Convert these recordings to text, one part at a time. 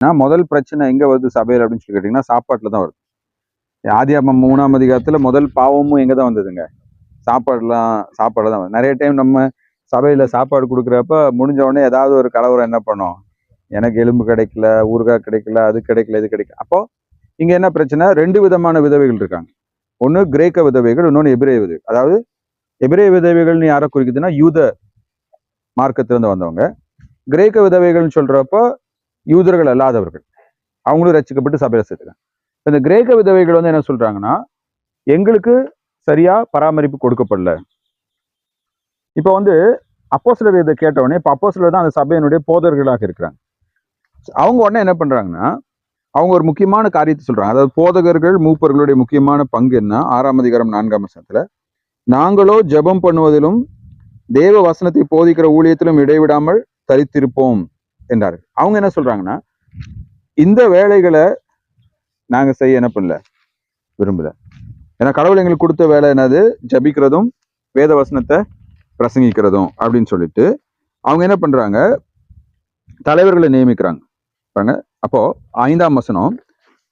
முதல் பிரச்சனை எங்க வருது சபையில் அப்படின்னு சொல்லி கேட்டீங்கன்னா சாப்பாட்டுல தான் வருது. ஆதியாகமம் 3ஆம் அதிகாரத்துல முதல் பாவமும் எங்க தான் வந்ததுங்க? சாப்பாடுல தான் வருது. நிறைய டைம் நம்ம சபையில சாப்பாடு கொடுக்குறப்ப முடிஞ்ச உடனே ஏதாவது ஒரு கலவரம் என்ன பண்ணோம், எனக்கு எலும்பு கிடைக்கல, ஊறுகாய் கிடைக்கல, அது கிடைக்கல, இது கிடைக்கல. அப்போ இங்க என்ன பிரச்சனை? 2 விதமான விதவைகள் இருக்காங்க. ஒன்று கிரேக்க விதவைகள், இன்னொன்று எபிரேய விதவை. அதாவது எபிரேய விதவைகள்னு யாரை குறிக்குதுன்னா யூத மார்க்கத்திலிருந்து வந்தவங்க. கிரேக்க விதவைகள்னு சொல்றப்போ யூதர்கள் அல்லாதவர்கள், அவங்களும் ரசிக்கப்பட்டு சபையில சேர்த்துக்காங்க. இந்த கிரேக்க விதவைகள் வந்து என்ன சொல்றாங்கன்னா, எங்களுக்கு சரியா பராமரிப்பு கொடுக்கப்படல. இப்போ வந்து அப்போஸ்தலர் இதை கேட்டவுடனே, இப்போ அப்போஸ்தலர் தான் அந்த சபையினுடைய போதகர்களாக இருக்கிறாங்க. அவங்க உடனே என்ன பண்றாங்கன்னா, அவங்க ஒரு முக்கியமான காரியத்தை சொல்றாங்க. அதாவது போதகர்கள் மூப்பர்களுடைய முக்கியமான பங்கு என்ன? 6ஆம் அதிகாரம் 4ஆம் வசனத்துல, நாங்களோ ஜெபம் பண்ணுவதிலும் தேவ வசனத்தை போதிக்கிற ஊழியத்திலும் இடைவிடாமல் தரித்திருப்போம் என்றார்கள். அவங்க என்ன சொல்றாங்கன்னா, இந்த வேலைகளை நாங்க செய்ய என்ன பண்ணல, விரும்பல. ஏன்னா கடவுள் எங்களுக்கு கொடுத்த வேலை என்னது? ஜபிக்கிறதும் வேத வசனத்தை பிரசங்கிக்கிறதும் அப்படின்னு சொல்லிட்டு அவங்க என்ன பண்றாங்க, தலைவர்களை நியமிக்கிறாங்க. பாருங்க, அப்போ 5ஆம் வசனம்,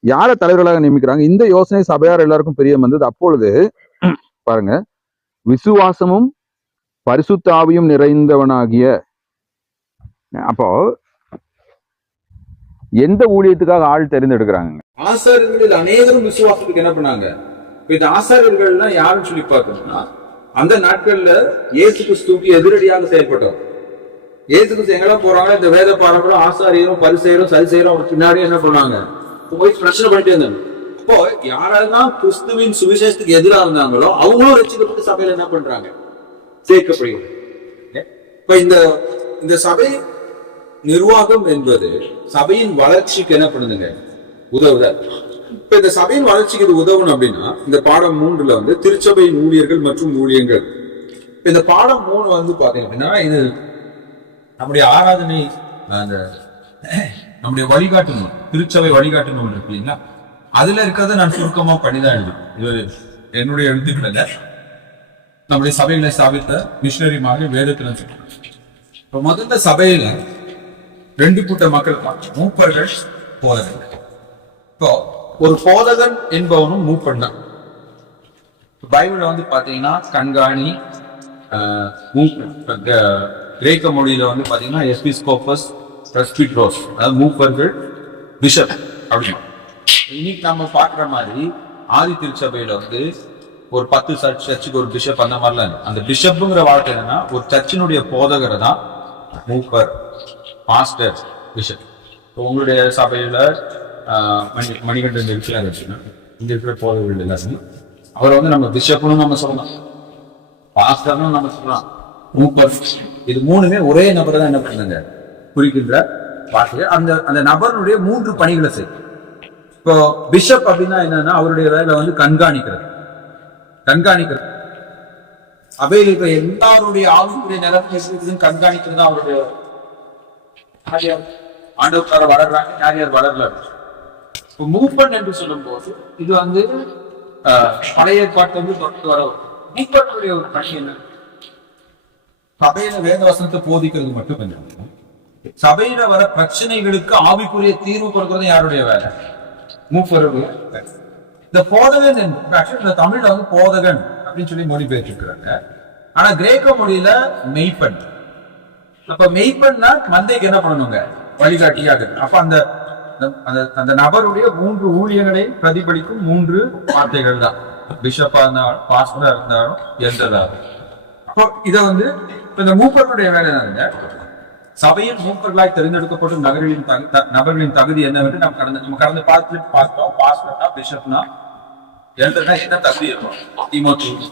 யார தலைவர்களாக நியமிக்கிறாங்க? இந்த யோசனை சபையார் எல்லாருக்கும் பிரியம் வந்தது. அப்பொழுது பாருங்க, விசுவாசமும் பரிசுத்த ஆவியும் நிறைந்தவனாகிய, அப்போ எந்த ஊழியத்துக்காக ஆள் தெரிந்தெடுக்கிறாங்க? ஆசாரியர்களில் அநேகரும் விசுவாசத்துக்கு என்ன பண்ணாங்க? இந்த ஆசாரியர்கள்லாம் யாருன்னு சொல்லி பார்த்தோம்னா, அந்த நாட்கள்ல இயேசு கிறிஸ்துவுக்கு எதிரடியாக செயல்பட்டோம். இயேசு கிறிஸ்து எங்கெல்லாம் போறாங்க, இந்த வேத பாரம்பரம் ஆசாரியரும் பரிசேயரும் சரிசெயரும் அவர் பின்னாடி என்ன பண்ணாங்க, போய் பிரச்சனை பண்ணிட்டே இருந்தாங்க. அப்போ யாரெல்லாம் கிறிஸ்துவின் சுவிசேஷத்துக்கு எதிராக இருந்தாங்களோ அவங்களும் ரட்சிக்கப்பட்டு சபையில என்ன பண்றாங்க, சேர்க்கப்படுகிறது. இப்ப இந்த சபை நிர்வாகம் என்பது சபையின் வளர்ச்சிக்கு என்ன பண்ணுதுங்க, உதவுத. இப்ப இந்த சபையின் வளர்ச்சிக்கு இது உதவணும் அப்படின்னா, இந்த பாடம் 3ல வந்து திருச்சபையின் ஊழியர்கள் மற்றும் ஊழியங்கள். இந்த பாடம் 3 வந்து பாத்தீங்க அப்படின்னா, இது நம்முடைய ஆராதனை, அந்த நம்முடைய வழிகாட்டு நூல், திருச்சபை வழிகாட்டு நூல் இருக்கு இல்லைங்களா, அதுல இருக்கிறத நான் சுருக்கமா பண்ணிதான் எழுதும். இது என்னுடைய எழுத்துக்களை நம்முடைய சபைகளை ஸ்தாபித்த மிஷனரிமாக வேதத்துல சொல்றேன். இப்ப முதல்ல சபையில 2 கூட்ட மக்கள், மூப்பர்கள், போதகர்கள். இப்போ ஒரு போதகன் என்பவனும் மூப்பன் தான். பைபிள்ல வந்து பாத்தீங்கன்னா கண்காணி, கிரேக்க மொழியில வந்து பாத்தீங்கன்னா எஸ்பிஸ்கோபஸ், பிரஸ்பிட்ரோஸ், அதாவது மூப்பர்கள், பிஷப் அப்படின்னா. இன்னைக்கு நம்ம பாக்குற மாதிரி ஆதி திருச்சபையில வந்து ஒரு 10 சர்ச்சுக்கு ஒரு பிஷப், அந்த மாதிரிலாம். அந்த பிஷப்புங்கிற வார்த்தை என்னன்னா, ஒரு சர்ச்சினுடைய போதகரை தான் மூப்பர், பாஸ்டர், பிஷப். உங்களுடைய சபையில மணிகண்டன் இருக்கிறார் அப்படின்னா, இங்க இருக்கிற போதகர்கள் எல்லாருமே அவரை வந்து நம்ம பிஷப்னு நம்ம சொல்லலாம், பாஸ்டர்னு நம்ம சொல்லலாம், மூப்பர். இது 3மே ஒரே நபரை தான் என்ன பண்ணுங்க, குறிக்கின்ற வார்த்தை. அந்த நபருடைய 3 பணிகளை செய்யும். இப்போ பிஷப் அப்படின்னா என்னன்னா, அவருடைய வேலை வந்து கண்காணிக்கிறது. சபையில் இருக்கிற எல்லாருடைய ஆவிக்குரிய நிலைமை கண்காணிக்கிறது தான் அவருடைய. ஆண்டவர்கார வளர்றாங்க, யார் யார் வளரல. மூப்பன் என்று சொல்லும் போது இது வந்து பழைய ஏற்பாட்டு வந்து தொட்டு வர மூப்பனுடைய ஒரு பணி என்ன? சபையில வேத வசனத்தை போதிக்கிறது மட்டும் கொஞ்சம். சபையில வர பிரச்சனைகளுக்கு ஆவிக்குரிய தீர்வு கொடுக்கறது யாருடைய வேலை? மூப்பருடைய. இந்த போதகன் இந்த தமிழ்ல வந்து போதகன் அப்படின்னு சொல்லி மொழிபெயர்த்திருக்கிறாங்க. ஆனா கிரேக்க மொழியில மெய்ப்பன். அப்ப மெய்ப்பன்னா மந்தைக்கு என்ன பண்ணணுங்க, வழிகாட்டியாக. அப்ப அந்த நபருடைய 3 ஊழியர்களை பிரதிபலிக்கும் 3 வார்த்தைகள் தான். பிஷப்பா இருந்தாலும், பாஸ்டரா இருந்தாலும், எந்ததாலும். அப்போ இத வந்து இந்த மூப்பர்களுடைய வேலை என்னங்க, சபையில் மூப்பர்களாய் தெரிந்தெடுக்கப்படும் நபர்களின் தகுதி என்னவென்று நம்ம கடந்து பார்த்தோம். பாஸ்டர்னா, பிஷப்னா, எந்தனா என்ன தகுதி இருக்கும், தீமோத்தேயு.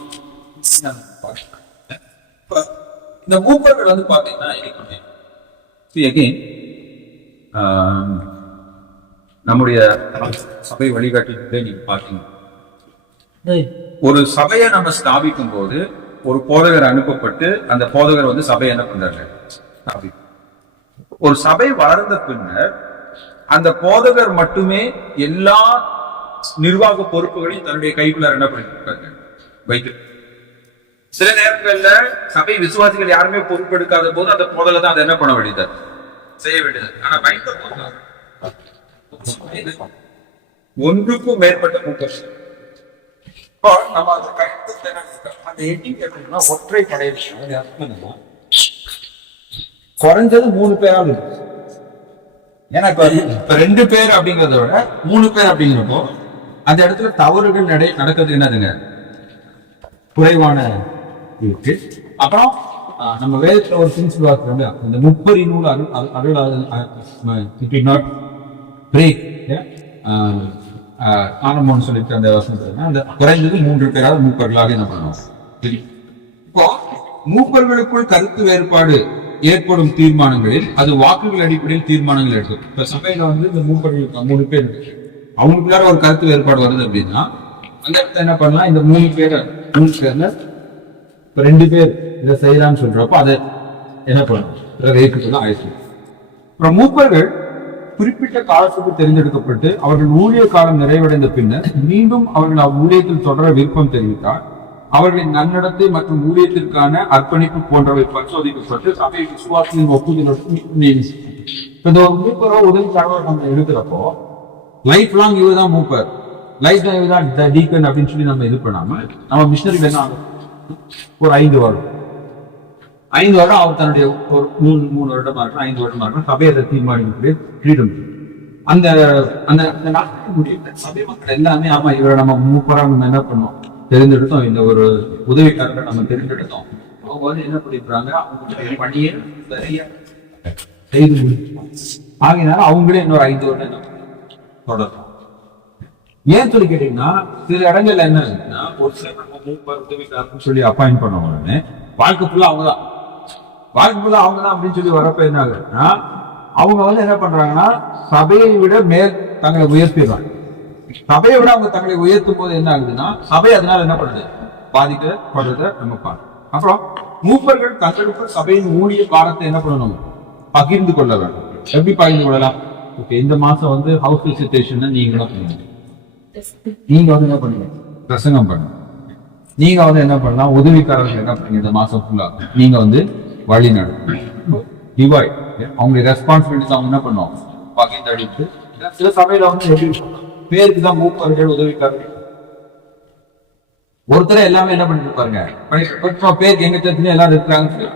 இந்த மூப்பர்கள் வந்து பாத்தீங்கன்னா நம்முடைய சபை வழிகாட்டி நீங்க பாத்தீங்க, ஒரு சபையை நம்ம ஸ்தாபிக்கும் போது ஒரு போதகர் அனுப்பப்பட்டு அந்த போதகர் வந்து சபை என்ன பண்றாங்க, ஒரு சபை வளர்ந்த பின்னர் அந்த போதகர் மட்டுமே எல்லா நிர்வாக பொறுப்புகளையும் தன்னுடைய கைக்குள்ள என்ன பண்ணிருக்காங்க, வைத்து. சில நேரங்கள்ல சபை விசுவாசிகள் யாருமே பொறுப்பெடுக்காத போது அந்த போதகர் தான் அதை என்ன பண்ண வேண்டியது, செய்ய வேண்டியது. ஆனா வைத்த போது ஒன்றுக்கும் மேற்பட்ட மூப்பர். இப்போ நம்ம அந்த கருத்து அந்த எண்ணிக்கை எப்படின்னா ஒற்றை படை குறைஞ்சது 3 பேராவது இருக்கு. ஏன்னா இப்ப 2 பேர் அப்படிங்கிறத விட 3 பேர் அப்படிங்கிறப்போ அந்த இடத்துல தவறுகள் நடக்கிறது என்னதுங்க குறைவான இருக்கு. அப்புறம் நம்ம வேதத்துல ஒரு பிரின்சிபல் பார்க்கிறோம், இந்த முப்பரி நூல் ஆரம்பம்னு சொல்லிட்டு அந்த அந்த குறைந்தது 3 பேராவது மூப்பர்களாக என்ன பண்ணுவோம். இப்போ மூப்பர்களுக்குள் கருத்து வேறுபாடு ஏற்படும் தீர்மானங்களில் அது வாக்குகள் அடிப்படையில் தீர்மானங்கள் எடுக்கும். இப்ப சபையில இந்த மூப்பர்களுக்கு 3 பேர் இருக்கு, அவங்களுக்குள்ளார ஒரு கருத்து வேறுபாடு வருது அப்படின்னா அந்த இடத்துல என்ன பண்ணலாம், இந்த 3 பேர்ல 2 பேர் இதை செய்யலாம்னு சொல்றப்போ அதை என்ன பண்ணணும் ஏற்றுக்கொள்ள ஆயிடுச்சு. அப்புறம் மூப்பர்கள் குறிப்பிட்ட காலத்துக்கு தேர்ந்தெடுக்கப்பட்டு அவர்கள் ஊழிய காலம் நிறைவடைந்த பின்னர் மீண்டும் அவர்கள் அவ்வூழியத்தில் தொடர விருப்பம் தெரிவித்தால் அவர்களின் நன்னடத்தை மற்றும் ஊழியத்திற்கான அர்ப்பணிப்பு போன்றவை பரிசோதிக்கப்பட்டு சபை விசுவாசத்தின் ஒப்புதலுடன் இந்த ஒரு மூப்பரோ உதவிக்காக நம்ம எழுதுறப்போ லைஃப் லாங் இவதான் மூப்பர், லைஃப் லாங் இவதான் டீக்கன் அப்படின்னு சொல்லி நம்ம இது பண்ணாம நம்ம மிஷனரி என்ன ஒரு 5 வருடம் அவர் தன்னுடைய ஒரு 3 வருடமா இருக்கும், 5 வருடமா இருக்கும் சபையை தீர்மானிக்கக்கூடிய ஃப்ரீடம். அந்த அந்த நாட்கள் முடிவு சபை மக்கள் எல்லாமே ஆமா இவரை நம்ம மூப்பரா நம்ம என்ன பண்ணோம் தெரிந்தெடுத்தோம், இந்த ஒரு உதவிக்காரரை நம்ம தெரிந்தெடுத்தோம், அவங்க என்ன பண்ணிருக்காங்க அவங்க பணியை சரியா செய்து முடிச்சோம். ஆகினால அவங்களே இன்னொரு 5 வருடம் என்ன தொடரும். ஏன் சொல்லி கேட்டீங்கன்னா சில இடங்கள்ல என்ன இருக்குன்னா ஒரு சில மூப்பர் உதவிக்காரன்னு சொல்லி அப்பாயிண்ட் பண்ண உடனே வாழ்க்கை ஃபுல்லா அவங்கதான் அப்படின்னு சொல்லி வரப்ப என்ன ஆகுதுன்னா அவங்க என்ன பண்றாங்கன்னா சபையை விட மேல் தங்களை உயர்த்திடுறாங்க. சபையை விட அவங்க தங்களை உயர்த்தும் போது என்ன ஆகுதுன்னா சபை அதனால என்ன பண்ணுது பாதிக்கப்படுறத நம்ம பார்க்கணும். அப்புறம் மூப்பர்கள் தங்களுக்கு சபையின் ஊழிய பாடத்தை என்ன பண்ணணும் பகிர்ந்து கொள்ள வேண்டும். எப்படி பகிர்ந்து கொள்ளலாம்? ஓகே, இந்த மாசம் ஹவுஸ் விசிட்டேஷன் நீங்க தான் பண்ணுங்க, நீங்க என்ன பண்ணுங்க பிரசங்கம் பண்ணுங்க, நீங்க என்ன பண்ணலாம் உதவிக்காரர்கள் என்ன பண்ணுங்க இந்த மாசம் ஃபுல்லா நீங்க வழி நடக்கும் டிவைட் அவங்க ரெஸ்பான்சிபிலிட்டிஸ் அவங்க என்ன பண்ணுவோம் பகிர்ந்து அடித்து. சில சபையில எப்படி பேருக்கு தான் மூப்பர்கள் உதவிக்காரர்கள் ஒருத்தர எல்லாமே என்ன பண்ணிட்டு இருப்பாருங்க பேருக்கு எங்க தெரிஞ்சு எல்லாரும் இருக்கிறாங்கன்னு சொல்லி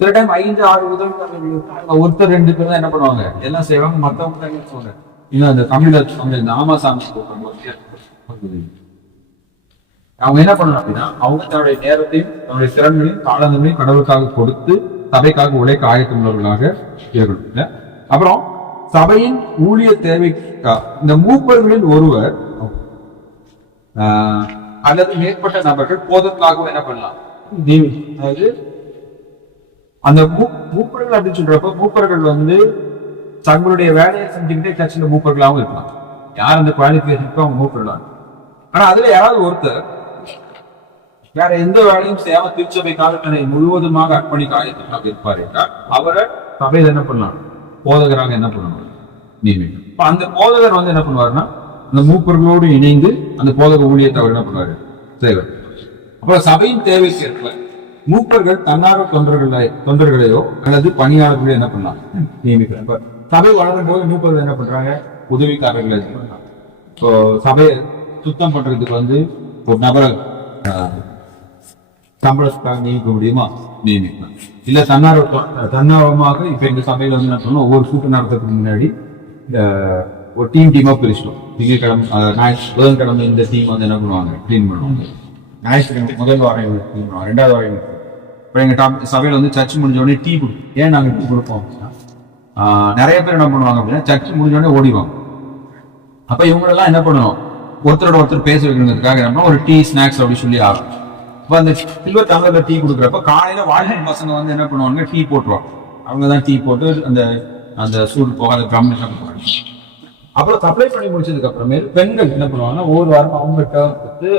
சில டைம் 5-6 உதவிக்காரர்கள் ஒருத்தர் 2 பேர் தான் என்ன பண்ணுவாங்க எல்லாம் செய்வாங்க. மற்றவங்க தான் என்ன சொல்றாங்க இன்னும் அந்த தமிழர் நாமசாமி அவங்க என்ன பண்ணணும் அப்படின்னா அவங்க தன்னுடைய நேரத்தையும் தன்னுடைய திறன்களையும் தாளங்களையும் கடவுளுக்காக கொடுத்து சபைக்காக உழைக்க ஆயத்தமுள்ளவர்களாக இருக்கணும். அப்புறம் சபையின் ஊழிய தேவைக்காக இந்த மூப்பர்களில் ஒருவர் அல்லது மேற்பட்ட நபர்கள் போதற்காகவும் என்ன பண்ணலாம். அதாவது அந்த மூப்பர்கள் அப்படின்னு சொல்றப்ப மூப்பர்கள் தங்களுடைய வேலையை செஞ்சுக்கிட்டே கட்சியில மூப்பர்களாகவும் இருக்கலாம். யார் அந்த குவாலிஃபிகேஷனுக்கு அவங்க மூப்பர்களாக. ஆனா அதுல யாராவது ஒருத்தர் வேற எந்த வேலையும் செய்யாம திருச்சபைக்காக தன்னை முழுவதுமாக அர்ப்பணிக்க ஆயத்தமாக இருப்பார் என்றால் அவரை சபையில என்ன பண்ணலாம் போதகராக என்ன பண்ணணும் நியமிக்கணும். இப்ப அந்த போதகர் என்ன பண்ணுவாருன்னா அந்த மூப்பர்களோடு இணைந்து அந்த போதக ஊழியத்தை அவர் என்ன பண்ணுவாரு செய்வார். அப்புறம் சபையின் தேவைக்கு ஏற்ப மூப்பர்கள் தன்னார்வ தொண்டர்களையோ அல்லது பணியாளர்களோ என்ன பண்ணலாம் நியமிக்கிறார். இப்ப சபை வளரும் போது மூப்பர்கள் என்ன பண்றாங்க உதவிக்காரர்களை பண்ணலாம். இப்போ சபையை சுத்தம் பண்றதுக்கு ஒரு நபரை சம்பளத்துக்காக நியமிக்க முடியுமா நியமிக்கலாம். இல்ல தன்னார்வமாக இப்ப எங்க சபையில என்ன பண்ணணும் ஒவ்வொரு கூட்டம் நடத்துறதுக்கு முன்னாடி ஒரு டீமா பிரிச்சிட்டோம். திங்கட்கிழமை புதன்கிழமை இந்த டீம் என்ன பண்ணுவாங்க கிளீன் பண்ணுவாங்க, ஞாயிற்றுக்கிழமை முதல் வாரம் கிளீன் பண்ணுவாங்க, 2வது வாரம். இப்போ எங்க சபையில சர்ச் முடிஞ்ச உடனே டீ கொடுக்கும். ஏன் நாங்க டீ கொடுப்போம் அப்படின்னா நிறைய பேர் என்ன பண்ணுவாங்க அப்படின்னா சர்ச் முடிஞ்ச உடனே ஓடிவாங்க. அப்ப இவங்களெல்லாம் என்ன பண்ணணும் ஒருத்தரோட ஒருத்தர் பேச வைக்கிறதுக்காக என்ன பண்ணோம் ஒரு டீ ஸ்நாக்ஸ் அப்படின்னு சொல்லி ஆகும். அப்ப அந்த சில்வர் டம்ளர்ல டீ கொடுக்குறப்ப காலையில வாலிபன் பசங்க என்ன பண்ணுவாங்க டீ போட்டுருவாங்க. அவங்கதான் டீ போட்டு அந்த அந்த சூடு போகாத கம் என்ன பண்ணுவாங்க. அப்புறம் சப்ளை பண்ணி முடிச்சதுக்கு அப்புறமே பெண்கள் என்ன பண்ணுவாங்கன்னா ஒவ்வொரு வாரம் அவங்கள்ட்ட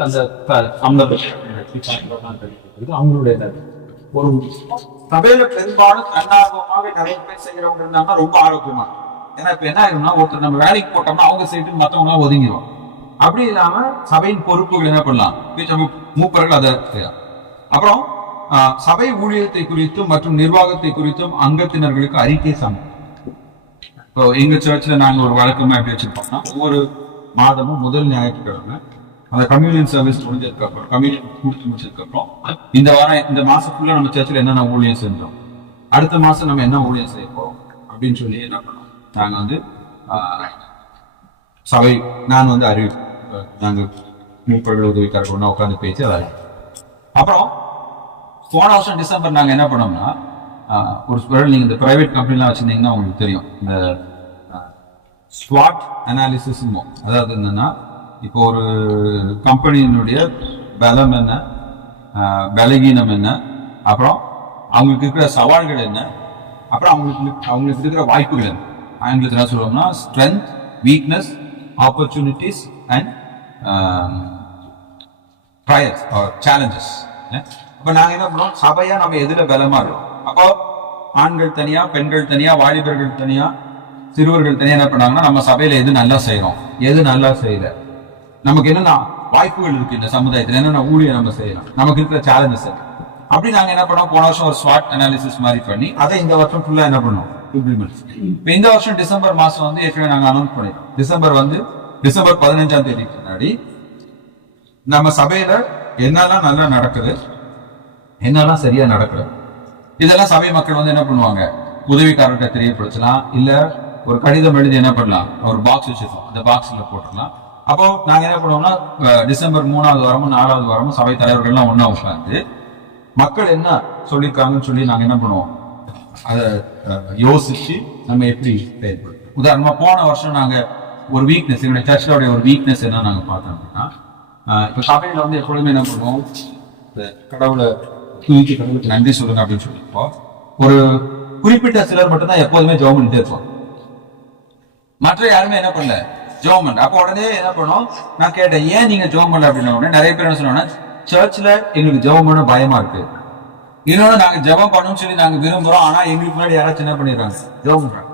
அந்த அவங்களுடைய ஒரு சபையில பெரும்பாலும் தன்னார்வமாக நிறைய பேர் செய்யறவங்க இருந்தாங்கன்னா ரொம்ப ஆரோக்கியமா. ஏன்னா இப்ப என்ன ஆகும்னா ஒருத்தர் நம்ம வேலைக்கு போட்டோம்னா அவங்க செய்யிட்டு மற்றவங்க எல்லாம் ஒதுங்கிடுவோம். அப்படி இல்லாம சபையின் பொறுப்புகள் என்ன பண்ணலாம் மூப்பர்கள் அதை செய்யலாம். அப்புறம் சபை ஊழியத்தை குறித்தும் மற்றும் நிர்வாகத்தை குறித்தும் அங்கத்தினர்களுக்கு அறிக்கை சமம். இப்போ எங்க சர்ச்ல நாங்க ஒரு வழக்கமா எப்படி வச்சிருப்போம்னா ஒவ்வொரு மாதமும் முதல் ஞாயிற்றுக்கிழமை அந்த கம்யூனியன் சர்வீஸ் முடிஞ்சதுக்கு அப்புறம் கம்யூனியன் கொடுத்து முடிச்சதுக்கு அப்புறம் இந்த வாரம் இந்த மாசம் ஃபுல்லா நம்ம சர்ச்சில் என்னென்ன ஊழியம் செஞ்சோம், அடுத்த மாசம் நம்ம என்ன ஊழியம் செய்ய போறோம் அப்படின்னு சொல்லி என்ன பண்ணோம். நாங்க வந்து சபை நான் வந்து அறிவிப்போம், நாங்க மூப்பர்கள் உதவிக்காரர்கள் உட்காந்து பேசி அதை. அப்புறம் போன வருஷம் டிசம்பர் நாங்க என்ன பண்ணோம்னா ஒரு நீங்க இந்த பிரைவேட் கம்பெனிலாம் வச்சிருந்தீங்கன்னா உங்களுக்கு தெரியும், இந்த ஸ்வாட் அனாலிசிஸ். அதாவது என்னன்னா இப்போ ஒரு கம்பெனியினுடைய பலம் என்ன, பலகீனம் என்ன, அப்புறம் அவங்களுக்கு இருக்கிற சவால்கள் என்ன, அப்புறம் அவங்களுக்கு இருக்கிற வாய்ப்புகள் என்ன. ஆங்கிலத்தில் என்ன சொல்லுவோம்னா strength, weakness, opportunities and trials or challenges. அப்போ நாங்கள் என்ன பண்ணுவோம், சபையா நம்ம எதுல பலமா இருக்கோம். அப்போ ஆண்கள் தனியா, பெண்கள் தனியா, வாலிபர்கள் தனியா, சிறுவர்கள் தனியா என்ன பண்ணாங்கன்னா நம்ம சபையில எது நல்லா செய்யறோம், எது நல்லா செய்யல, நமக்கு என்னென்ன வாய்ப்புகள் இருக்கு இந்த சமுதாயத்தில், என்னென்ன ஊழியம் நம்ம செய்யலாம், நமக்கு இருக்கிற சேலஞ்சஸ் அப்படி நாங்க என்ன பண்ணோம். போன வருஷம் ஒரு ஸ்வாட் அனாலிசிஸ் மாதிரி பண்ணி அதை இந்த வருஷம் ஃபுல்லா என்ன பண்ணோம் இம்ப்ளிமெண்ட். இப்போ இந்த வருஷம் டிசம்பர் மாசம் வந்து ஏற்கனவே நாங்க அனௌன்ஸ் பண்ணிட்டோம். டிசம்பர் 15ஆம் தேதிக்கு முன்னாடி நம்ம சபையில என்னெல்லாம் நல்லா நடக்குது, என்னெல்லாம் சரியா நடக்குது, இதெல்லாம் சபை மக்கள் வந்து என்ன பண்ணுவாங்க, உதவிக்காரர்கிட்ட தெரியப்படுத்தலாம், இல்ல ஒரு கடிதம் எழுதி என்ன பண்ணலாம், ஒரு பாக்ஸ் வச்சிருக்கோம், அந்த பாக்ஸ்ல போட்டுடலாம். அப்போ நாங்க என்ன பண்ணுவோம்னா டிசம்பர் 3வது வாரமும் 4வது வாரமும் சபை தலைவர்கள்லாம் ஒன்னா உட்காந்து மக்கள் என்ன சொல்லியிருக்காங்கன்னு சொல்லி நாங்க என்ன பண்ணுவோம், அதை யோசிச்சு நம்ம எப்படி செயல்படுத்தோம். உதாரணமா போன வருஷம் நாங்க ஒரு வீக்னஸ், எங்களுடைய சர்ச்சோடைய ஒரு வீக்னஸ் என்ன நாங்க பார்த்தோம் அப்படின்னா, இப்ப சபையில வந்து எப்பொழுதுமே என்ன பண்ணுவோம், கடவுளை தூக்கி கடவுளுக்கு நன்றி சொல்லுங்க அப்படின்னு சொல்லிப்போம். ஒரு குறிப்பிட்ட சிலர் மட்டும் தான் எப்போதுமே ஜெபம் பண்ணிட்டே இருப்போம், மற்ற யாருமே என்ன பண்ணல ஜெபம் பண்ணல. அப்போ உடனே என்ன பண்ணோம், நான் கேட்டேன் ஏன் நீங்க ஜெபம் பண்ணல அப்படின்ன உடனே நிறைய பேர் என்ன சொன்னோன்னா, சர்ச்ல எங்களுக்கு ஜெபம் பண்ண பயமா இருக்கு, இன்னொன்னு நாங்க ஜெபம் பண்ணணும்னு சொல்லி நாங்க விரும்புறோம், ஆனா எங்களுக்கு முன்னாடி யாராச்சும் என்ன பண்ணிடுறாங்க ஜெபம் பண்றாங்க.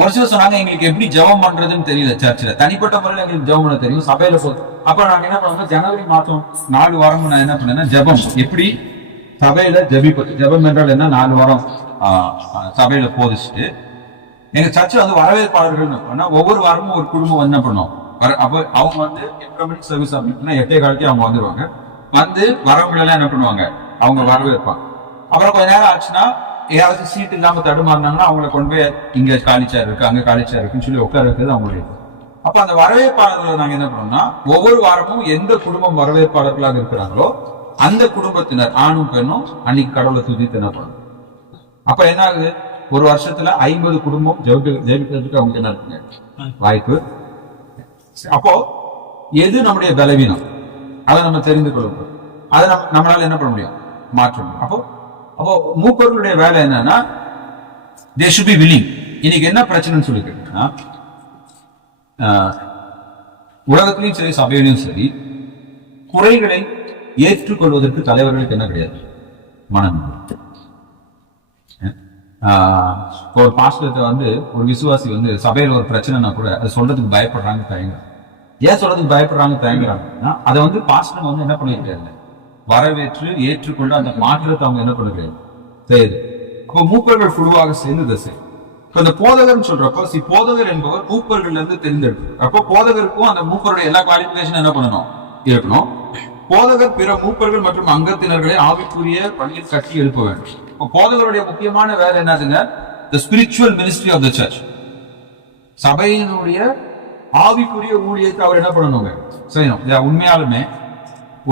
ஒரு சிலர் சொன்னாங்க எங்களுக்கு எப்படி ஜெபம் பண்றதுன்னு தெரியல, சர்ச்ல தனிப்பட்ட முறையில் எங்களுக்கு ஜெபம் பண்ண தெரியும், சபையில போதும். அப்ப நாங்க என்ன பண்ணோம்னா ஜனவரி மாசம் 4 வாரம் நான் என்ன பண்ணேன்னா ஜெபம் எப்படி சபையில ஜெபிப்பது, ஜெபம் என்றால் என்ன 4 வாரம் சபையில போதிச்சுட்டு எங்க சர்ச்சை வந்து வரவேற்பாளர்கள் ஒவ்வொரு வாரமும் ஒரு குடும்பம் என்ன பண்ணோம். அப்ப அவங்க வந்து 8 மணிக்கு சர்வீஸ் அப்படின்னா 8:15 அவங்க வந்துருவாங்க. வந்து வரவங்க எல்லாம் என்ன பண்ணுவாங்க, அவங்க வரவேற்பாங்க. அப்புறம் கொஞ்ச நேரம் ஆச்சுன்னா யாராச்சும் சீட் இல்லாம தடுமாறினாங்கன்னா அவங்களை கொண்டு போய் இங்க காலிச்சார் இருக்கு, அங்க காலிச்சார் இருக்குன்னு சொல்லி உட்கார வைக்கிறது அவங்களுடைய. அப்ப அந்த வரவேற்பாளர்களை நாங்க என்ன பண்ணோம்னா ஒவ்வொரு வாரமும் எந்த குடும்பம் வரவேற்பாளர்களாக இருக்கிறாங்களோ அந்த குடும்பத்தினர் ஆணும் பெண்ணும் அன்னைக்கு கடவுளை துதித்து என்ன பண்ணணும். அப்ப என்ன ஆகுது, ஒரு வருஷத்துல 50 குடும்பம் ஜெயிக்கிறதுக்கு அவங்க என்ன இருக்குங்க வாய்ப்பு. அப்போ எது நம்முடைய பலவீனம் அதை நம்ம தெரிந்து கொள்ளும், அதை நம்மளால என்ன பண்ண முடியும், மாற்ற முடியும். அப்போ மூப்பர்களுடைய வேலை என்னன்னா they should be willing. இன்னைக்கு என்ன பிரச்சனைன்னு சொல்லி கேட்டீங்கன்னா, உலகத்திலையும் சரி சபையிலையும் சரி குறைகளை ஏற்றுக்கொள்வதற்கு தலைவர்களுக்கு என்ன கிடையாது, மனம். ஒரு பாஸ்டர்கிட்ட வந்து ஒரு விசுவாசி வந்து சபையில ஒரு பிரச்சனைனா கூட அதை சொல்றதுக்கு பயப்படுறாங்க, தயங்குறாங்க. ஏன் சொல்றதுக்கு பயப்படுறாங்க தயங்குறாங்கன்னா அதை வந்து பாஸ்டர் வந்து என்ன பண்ணிருக்காரு, வரவேற்று ஏற்றுக்கொண்டு அந்த மாற்றத்தை அவங்க என்ன பண்ணுறாரு செய்யுது. அப்போ மூப்பர்கள் குழுவாக சேர்ந்து தசை. இப்ப இந்த போதகர்னு சொல்றப்போ போதகர் என்பவர் மூப்பர்கள் இருந்து தெரிந்தெடுப்பு. அப்போ போதகருக்கும் அந்த மூப்பருடைய எல்லா குவாலிபிகேஷன் என்ன பண்ணணும் இருக்கணும். போதகர் பிற மூப்பர்கள் மற்றும் அங்கத்தினர்களை ஆவிக்குரிய பணியில் கட்டி எழுப்ப வேண்டும். இப்போ போதகருடைய முக்கியமான வேலை என்னதுங்க, the spiritual ministry of the church. சபையினுடைய ஆவிக்குரிய ஊழியத்தை அவர் என்ன பண்ணணுங்க செய்யணும். உண்மையாலுமே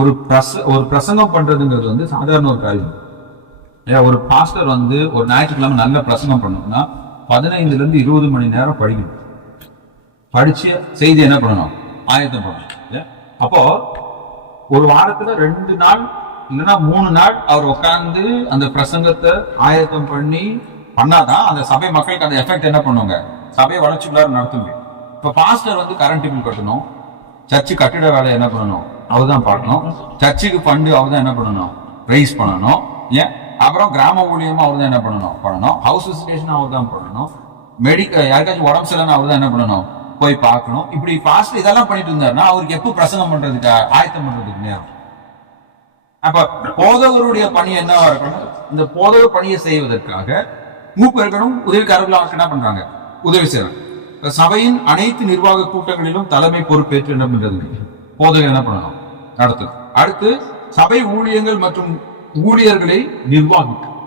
ஒரு பிரசங்கம் பண்றதுங்கிறது வந்து சாதாரண ஒரு காரியம். ஒரு பாஸ்டர் வந்து ஒரு ஞாயிற்றுக்கிழமை நல்ல பிரசங்கம் பண்ணணும்னா 15 to 20 மணி நேரம் படிக்கணும். படிச்சு செய்தி என்ன பண்ணணும், ஆயத்தம் பண்ணணும். அப்போ ஒரு வாரத்துல 2 நாள் இல்லைன்னா 3 நாள் அவர் உட்கார்ந்து அந்த பிரசங்கத்தை ஆயத்தம் பண்ணாதான் அந்த சபை மக்களுக்கு அந்த எஃபெக்ட் என்ன பண்ணுவாங்க, சபையை வளர்ச்சிக்குள்ளார நடத்த முடியும். இப்ப பாஸ்டர் வந்து கரண்ட் பில் கட்டணும், சர்ச்சு கட்டிட வேலை என்ன பண்ணணும் அவர்தான் பார்க்கணும், சர்ச்சுக்கு ஃபண்டு அவர்தான் என்ன பண்ணணும் ரைஸ் பண்ணணும், ஏன் அப்புறம் கிராம ஊழியமா அவர்தான் என்ன பண்ணணும், ஹவுஸ் விசிட்டேஷன் அவர்தான் பண்ணணும், யாருக்காச்சும் உடம்பு சரியில்லைன்னா அவர்தான் என்ன பண்ணணும் போய் பார்க்கணும். இப்படி பாஸ்டர் இதெல்லாம் பண்ணிட்டு இருந்தாருன்னா அவருக்கு எப்போ பிரசங்கம் பண்றதுக்கு ஆயத்தம் பண்றதுக்கு நேரம். அப்ப போதகருடைய பணி என்னவா இருக்கணும், இந்த போதக பணியை செய்வதற்காக மூப்பர்களும் உதவிக்காரர்களும் அவருக்கு என்ன பண்றாங்க, உதவி செய்யறாங்க. சபையின் அனைத்து நிர்வாக கூட்டங்களிலும் தலைமை பொறுப்பேற்று என்ன பண்றது, போதகர் என்ன பண்ணணும், நடத்தணும். அடுத்து சபை ஊழியங்கள் மற்றும் ஊழியர்களை நிர்வாகிக்கும்.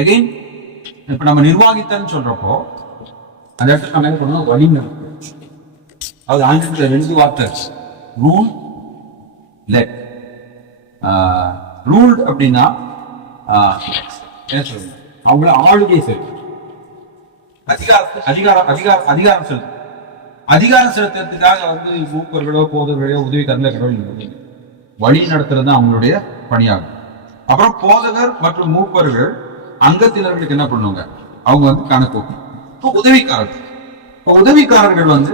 அகைன் இப்ப நம்ம நிர்வாகித்தன்னு சொல்றப்போ அந்த இடத்துல நம்ம என்ன பண்ணணும், வழி நடக்கும். அது ஆங்கிலத்தில் 2 வார்த்தை, ரூல் லெட். ரூல் அப்படின்னா என்ன சொல்றது, அவங்கள ஆளுகை செலுத்து, அதிகாரம் செலுத்து. அதிகாரம் செலுத்துறதுக்காக வந்து மூப்பர்களோ போதகர்களோ உதவிக்காரர்களோ வழி நடத்துறது தான் அவங்களுடைய பணியாகும். அப்புறம் போதகர் மற்றும் மூப்பர்கள் அங்கத்தினர்களுக்கு என்ன பண்ணுவாங்க, அவங்க வந்து கணக்கு. உதவிக்காரர்கள் வந்து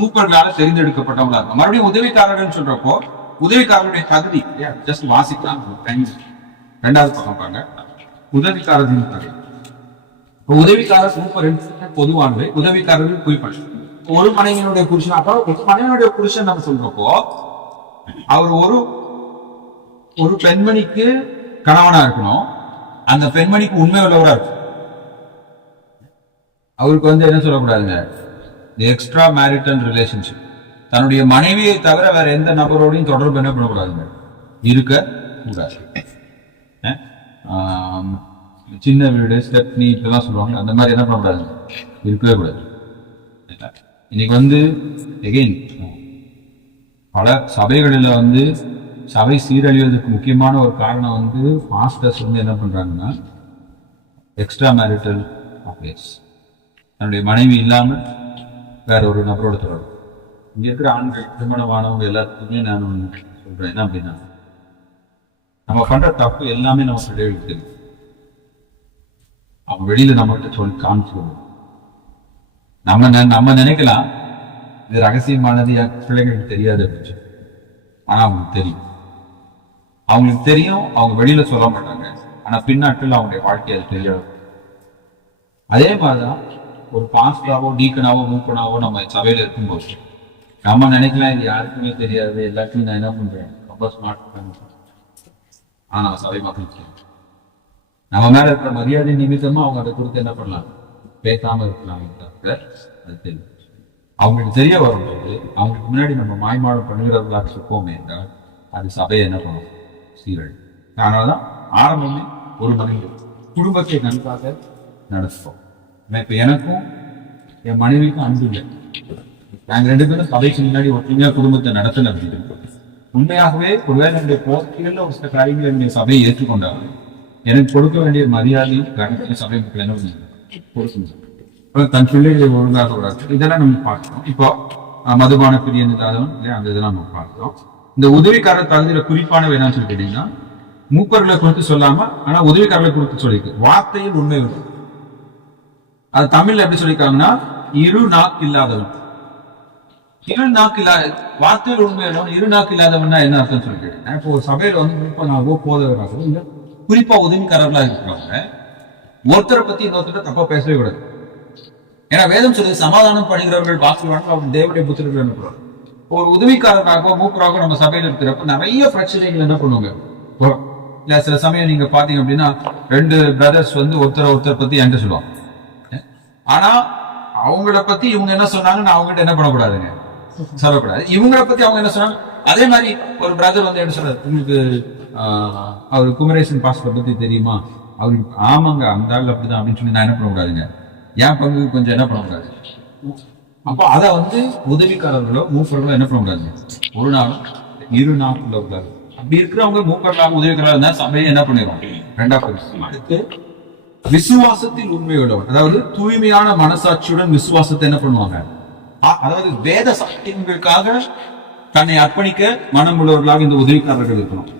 மூப்பர்களால தெரிந்தெடுக்கப்பட்டவங்களா இருக்கும். மறுபடியும் உதவிக்காரர்கள் சொல்றப்போ உதவிக்காரருடைய தகுதி ஜஸ்ட் வாசிக்கலாம். 2வது பக்கம் பாருங்க, உதவிக்காரர்களின் தகுதி. உதவிக்காரர் மூப்பர் பொதுவானவை, உதவிக்காரர்கள் குறிப்பாடு. ஒரு மனைவியினுடைய புருஷன், அப்ப ஒரு மனைவியுடைய புருஷன் நம்ம சொல்றப்போ அவர் ஒரு பெண்மணிக்கு கணவனா இருக்கணும். அந்த பெண்மணிக்கு உண்மை உள்ளவரா இருக்கும். அவருக்கு வந்து என்ன சொல்லக்கூடாதுங்க, எக்ஸ்ட்ரா மேரிட்டல் ரிலேஷன்ஷிப், தன்னுடைய மனைவியை தவிர வேற எந்த நபரோடையும் தொடர்பு என்ன பண்ணக்கூடாதுங்க, இருக்க கூடாது. சின்ன வீடு, ஸ்டெப்னி இப்பெல்லாம் சொல்லுவாங்க, அந்த மாதிரி என்ன பண்ணக்கூடாது, இருக்கவே கூடாது. இன்னைக்கு வந்து எகெயின் பல சபைகளில் வந்து சபை சீரழிவதற்கு முக்கியமான ஒரு காரணம் வந்து மாஸ்டர்ஸ் வந்து என்ன பண்றாங்கன்னா எக்ஸ்ட்ரா மேரிட்டல் அஃபேர்ஸ், தன்னுடைய மனைவி இல்லாமல் வேற ஒரு நபரோட தொடர்பு. இங்க இருக்கிற ஆண்கள் திருமணமானவங்க எல்லாத்துக்குமே நான் ஒன்று சொல்றேன், என்ன அப்படின்னா நம்ம பண்ற தப்பு எல்லாமே நம்ம பிள்ளைகளுக்கு தெரியும். அவங்க வெளியில நம்மகிட்ட சொல்லி காமிச்சிடுவோம். நம்ம நினைக்கலாம் இது ரகசியமானது என் பிள்ளைங்களுக்கு தெரியாது அப்படின்னு, ஆனா அவங்களுக்கு தெரியும். அவங்களுக்கு தெரியும், அவங்க வெளியில சொல்ல மாட்டாங்க, ஆனா பின்னாட்டில் அவங்களுடைய வாழ்க்கை அது தெரியாது. அதே மாதிரிதான் ஒரு பாஸ்டராவோ டீக்கனாவோ மூப்பனாவோ நம்ம சபையில இருக்கும்போது நம்ம நினைக்கலாம் இது யாருக்குமே தெரியாது, எல்லாத்தையும் நான் என்ன பண்றேன் ரொம்ப ஸ்மார்ட் பண்ண. ஆனா சபை மக்களுக்கு நம்ம மேல இருக்கிற மரியாதை நிமித்தமா அவங்க அதை குறித்து என்ன பண்ணலாம், பேசாம இருக்கலாம். அது தெரியும். அவங்களுக்கு தெரிய வரும்போது அவங்களுக்கு முன்னாடி நம்ம மாய்மாடம் பண்ணுகிறவர்களாக இருப்போமே என்றால் அது சபையை என்ன பண்ணும், சீரழி. அதனாலதான் ஆரம்பமே ஒரு மனிதன் குடும்பத்தை நன்றாக நடத்துவோம். இப்ப எனக்கும் என் மனைவிக்கும் அன்பு இல்லை, நாங்க 2 பேரும் சபைக்கு முன்னாடி ஒற்றுமையா குடும்பத்தை நடத்தல அப்படின்னு உண்மையாகவே ஒருவேளை என்னுடைய போக்கியில் ஒரு சில காரியங்களை என்னுடைய சபையை ஏற்றுக்கொண்டாலும் எனக்கு கொடுக்க வேண்டிய மரியாதையும் கணக்கில் சபை மக்கள் என்ன கொடுக்கணும், தன் பிள்ளைகளை ஒழுங்காக விடாது. இதெல்லாம் நம்ம பார்க்கிறோம். இப்போ மதுபான பிரியன் அந்த இதெல்லாம் நம்ம பார்க்கிறோம். இந்த உதவிக்காரர் தகுதியில குறிப்பான என்னன்னு சொல்லி கேட்டீங்கன்னா மூப்பர்களை குறித்து சொல்லாம ஆனா உதவிக்காரர்களை குறித்து சொல்லிருக்கு. வார்த்தையில் உண்மை வரும். அது தமிழ்ல எப்படி சொல்லியிருக்காங்கன்னா இரு நாக்கு இல்லாதவன். இரு நாக்கு இல்லாத வார்த்தையில் உண்மை வரும். இரு நாக்கு இல்லாதவன்னா என்ன அர்த்தம் சொல்லி கேட்டீங்கன்னா இப்போ ஒரு சபையில வந்து மூப்பனாகவோ போதவராகவோ இல்ல குறிப்பா உதவிக்காரர்களா இருக்கிறவங்க ஒருத்தரை பத்தி இன்னொருத்தர் தப்பா பேசவே கூடாது. ஏன்னா வேதம் சொல்லி சமாதானம் பண்ணுகிறவர்கள் பாக்கியவான்கள் அவங்க தேவனுடைய புத்திரர்கள் அனுப்புறாங்க. ஒரு உதவிக்காரராகவோ மூப்பராகவோ நம்ம சபையில இருக்கிறப்ப நிறைய பிரச்சனைகள் என்ன பண்ணுவாங்க. இல்ல சில சமயம் நீங்க பாத்தீங்க அப்படின்னா 2 பிரதர்ஸ் வந்து ஒருத்தர் பத்தி என்கிட்ட சொல்லுவாங்க. ஆனா அவங்கள பத்தி இவங்க என்ன சொன்னாங்க நான் அவங்ககிட்ட என்ன பண்ணக்கூடாதுங்க, சொல்லக்கூடாது. இவங்கள பத்தி அவங்க என்ன சொன்னாங்க. அதே மாதிரி ஒரு பிரதர் வந்து என்ன சொல்றாரு, உங்களுக்கு அவர் குமரேசன் பாஸ்டர் பத்தி தெரியுமா, அவருக்கு ஆமாங்க அந்த ஆள் அப்படிதான் அப்படின்னு சொல்லி நான் என்ன பண்ணக்கூடாதுங்க, என் பங்கு கொஞ்சம் என்ன பண்ணக்கூடாது. அப்ப அதை வந்து உதவிக்காரர்களோ மூப்பர்களோ என்ன பண்ணக்கூடாது, ஒரு நாளும் இரு நாட்கள் கூடாது. அப்படி இருக்கிறவங்க மூப்பர்களாக உதவிக்காரர்கள் இருந்தா சபையை என்ன பண்ணிடுவாங்க. 2வது அடுத்து விசுவாசத்தில் உண்மை உள்ளவர், அதாவது தூய்மையான மனசாட்சியுடன் விசுவாசத்தை என்ன பண்ணுவாங்க, அதாவது வேத சத்தியங்களுக்காக தன்னை அர்ப்பணிக்க மனம் உள்ளவர்களாக இந்த உதவிக்காரர்கள் இருக்கணும்.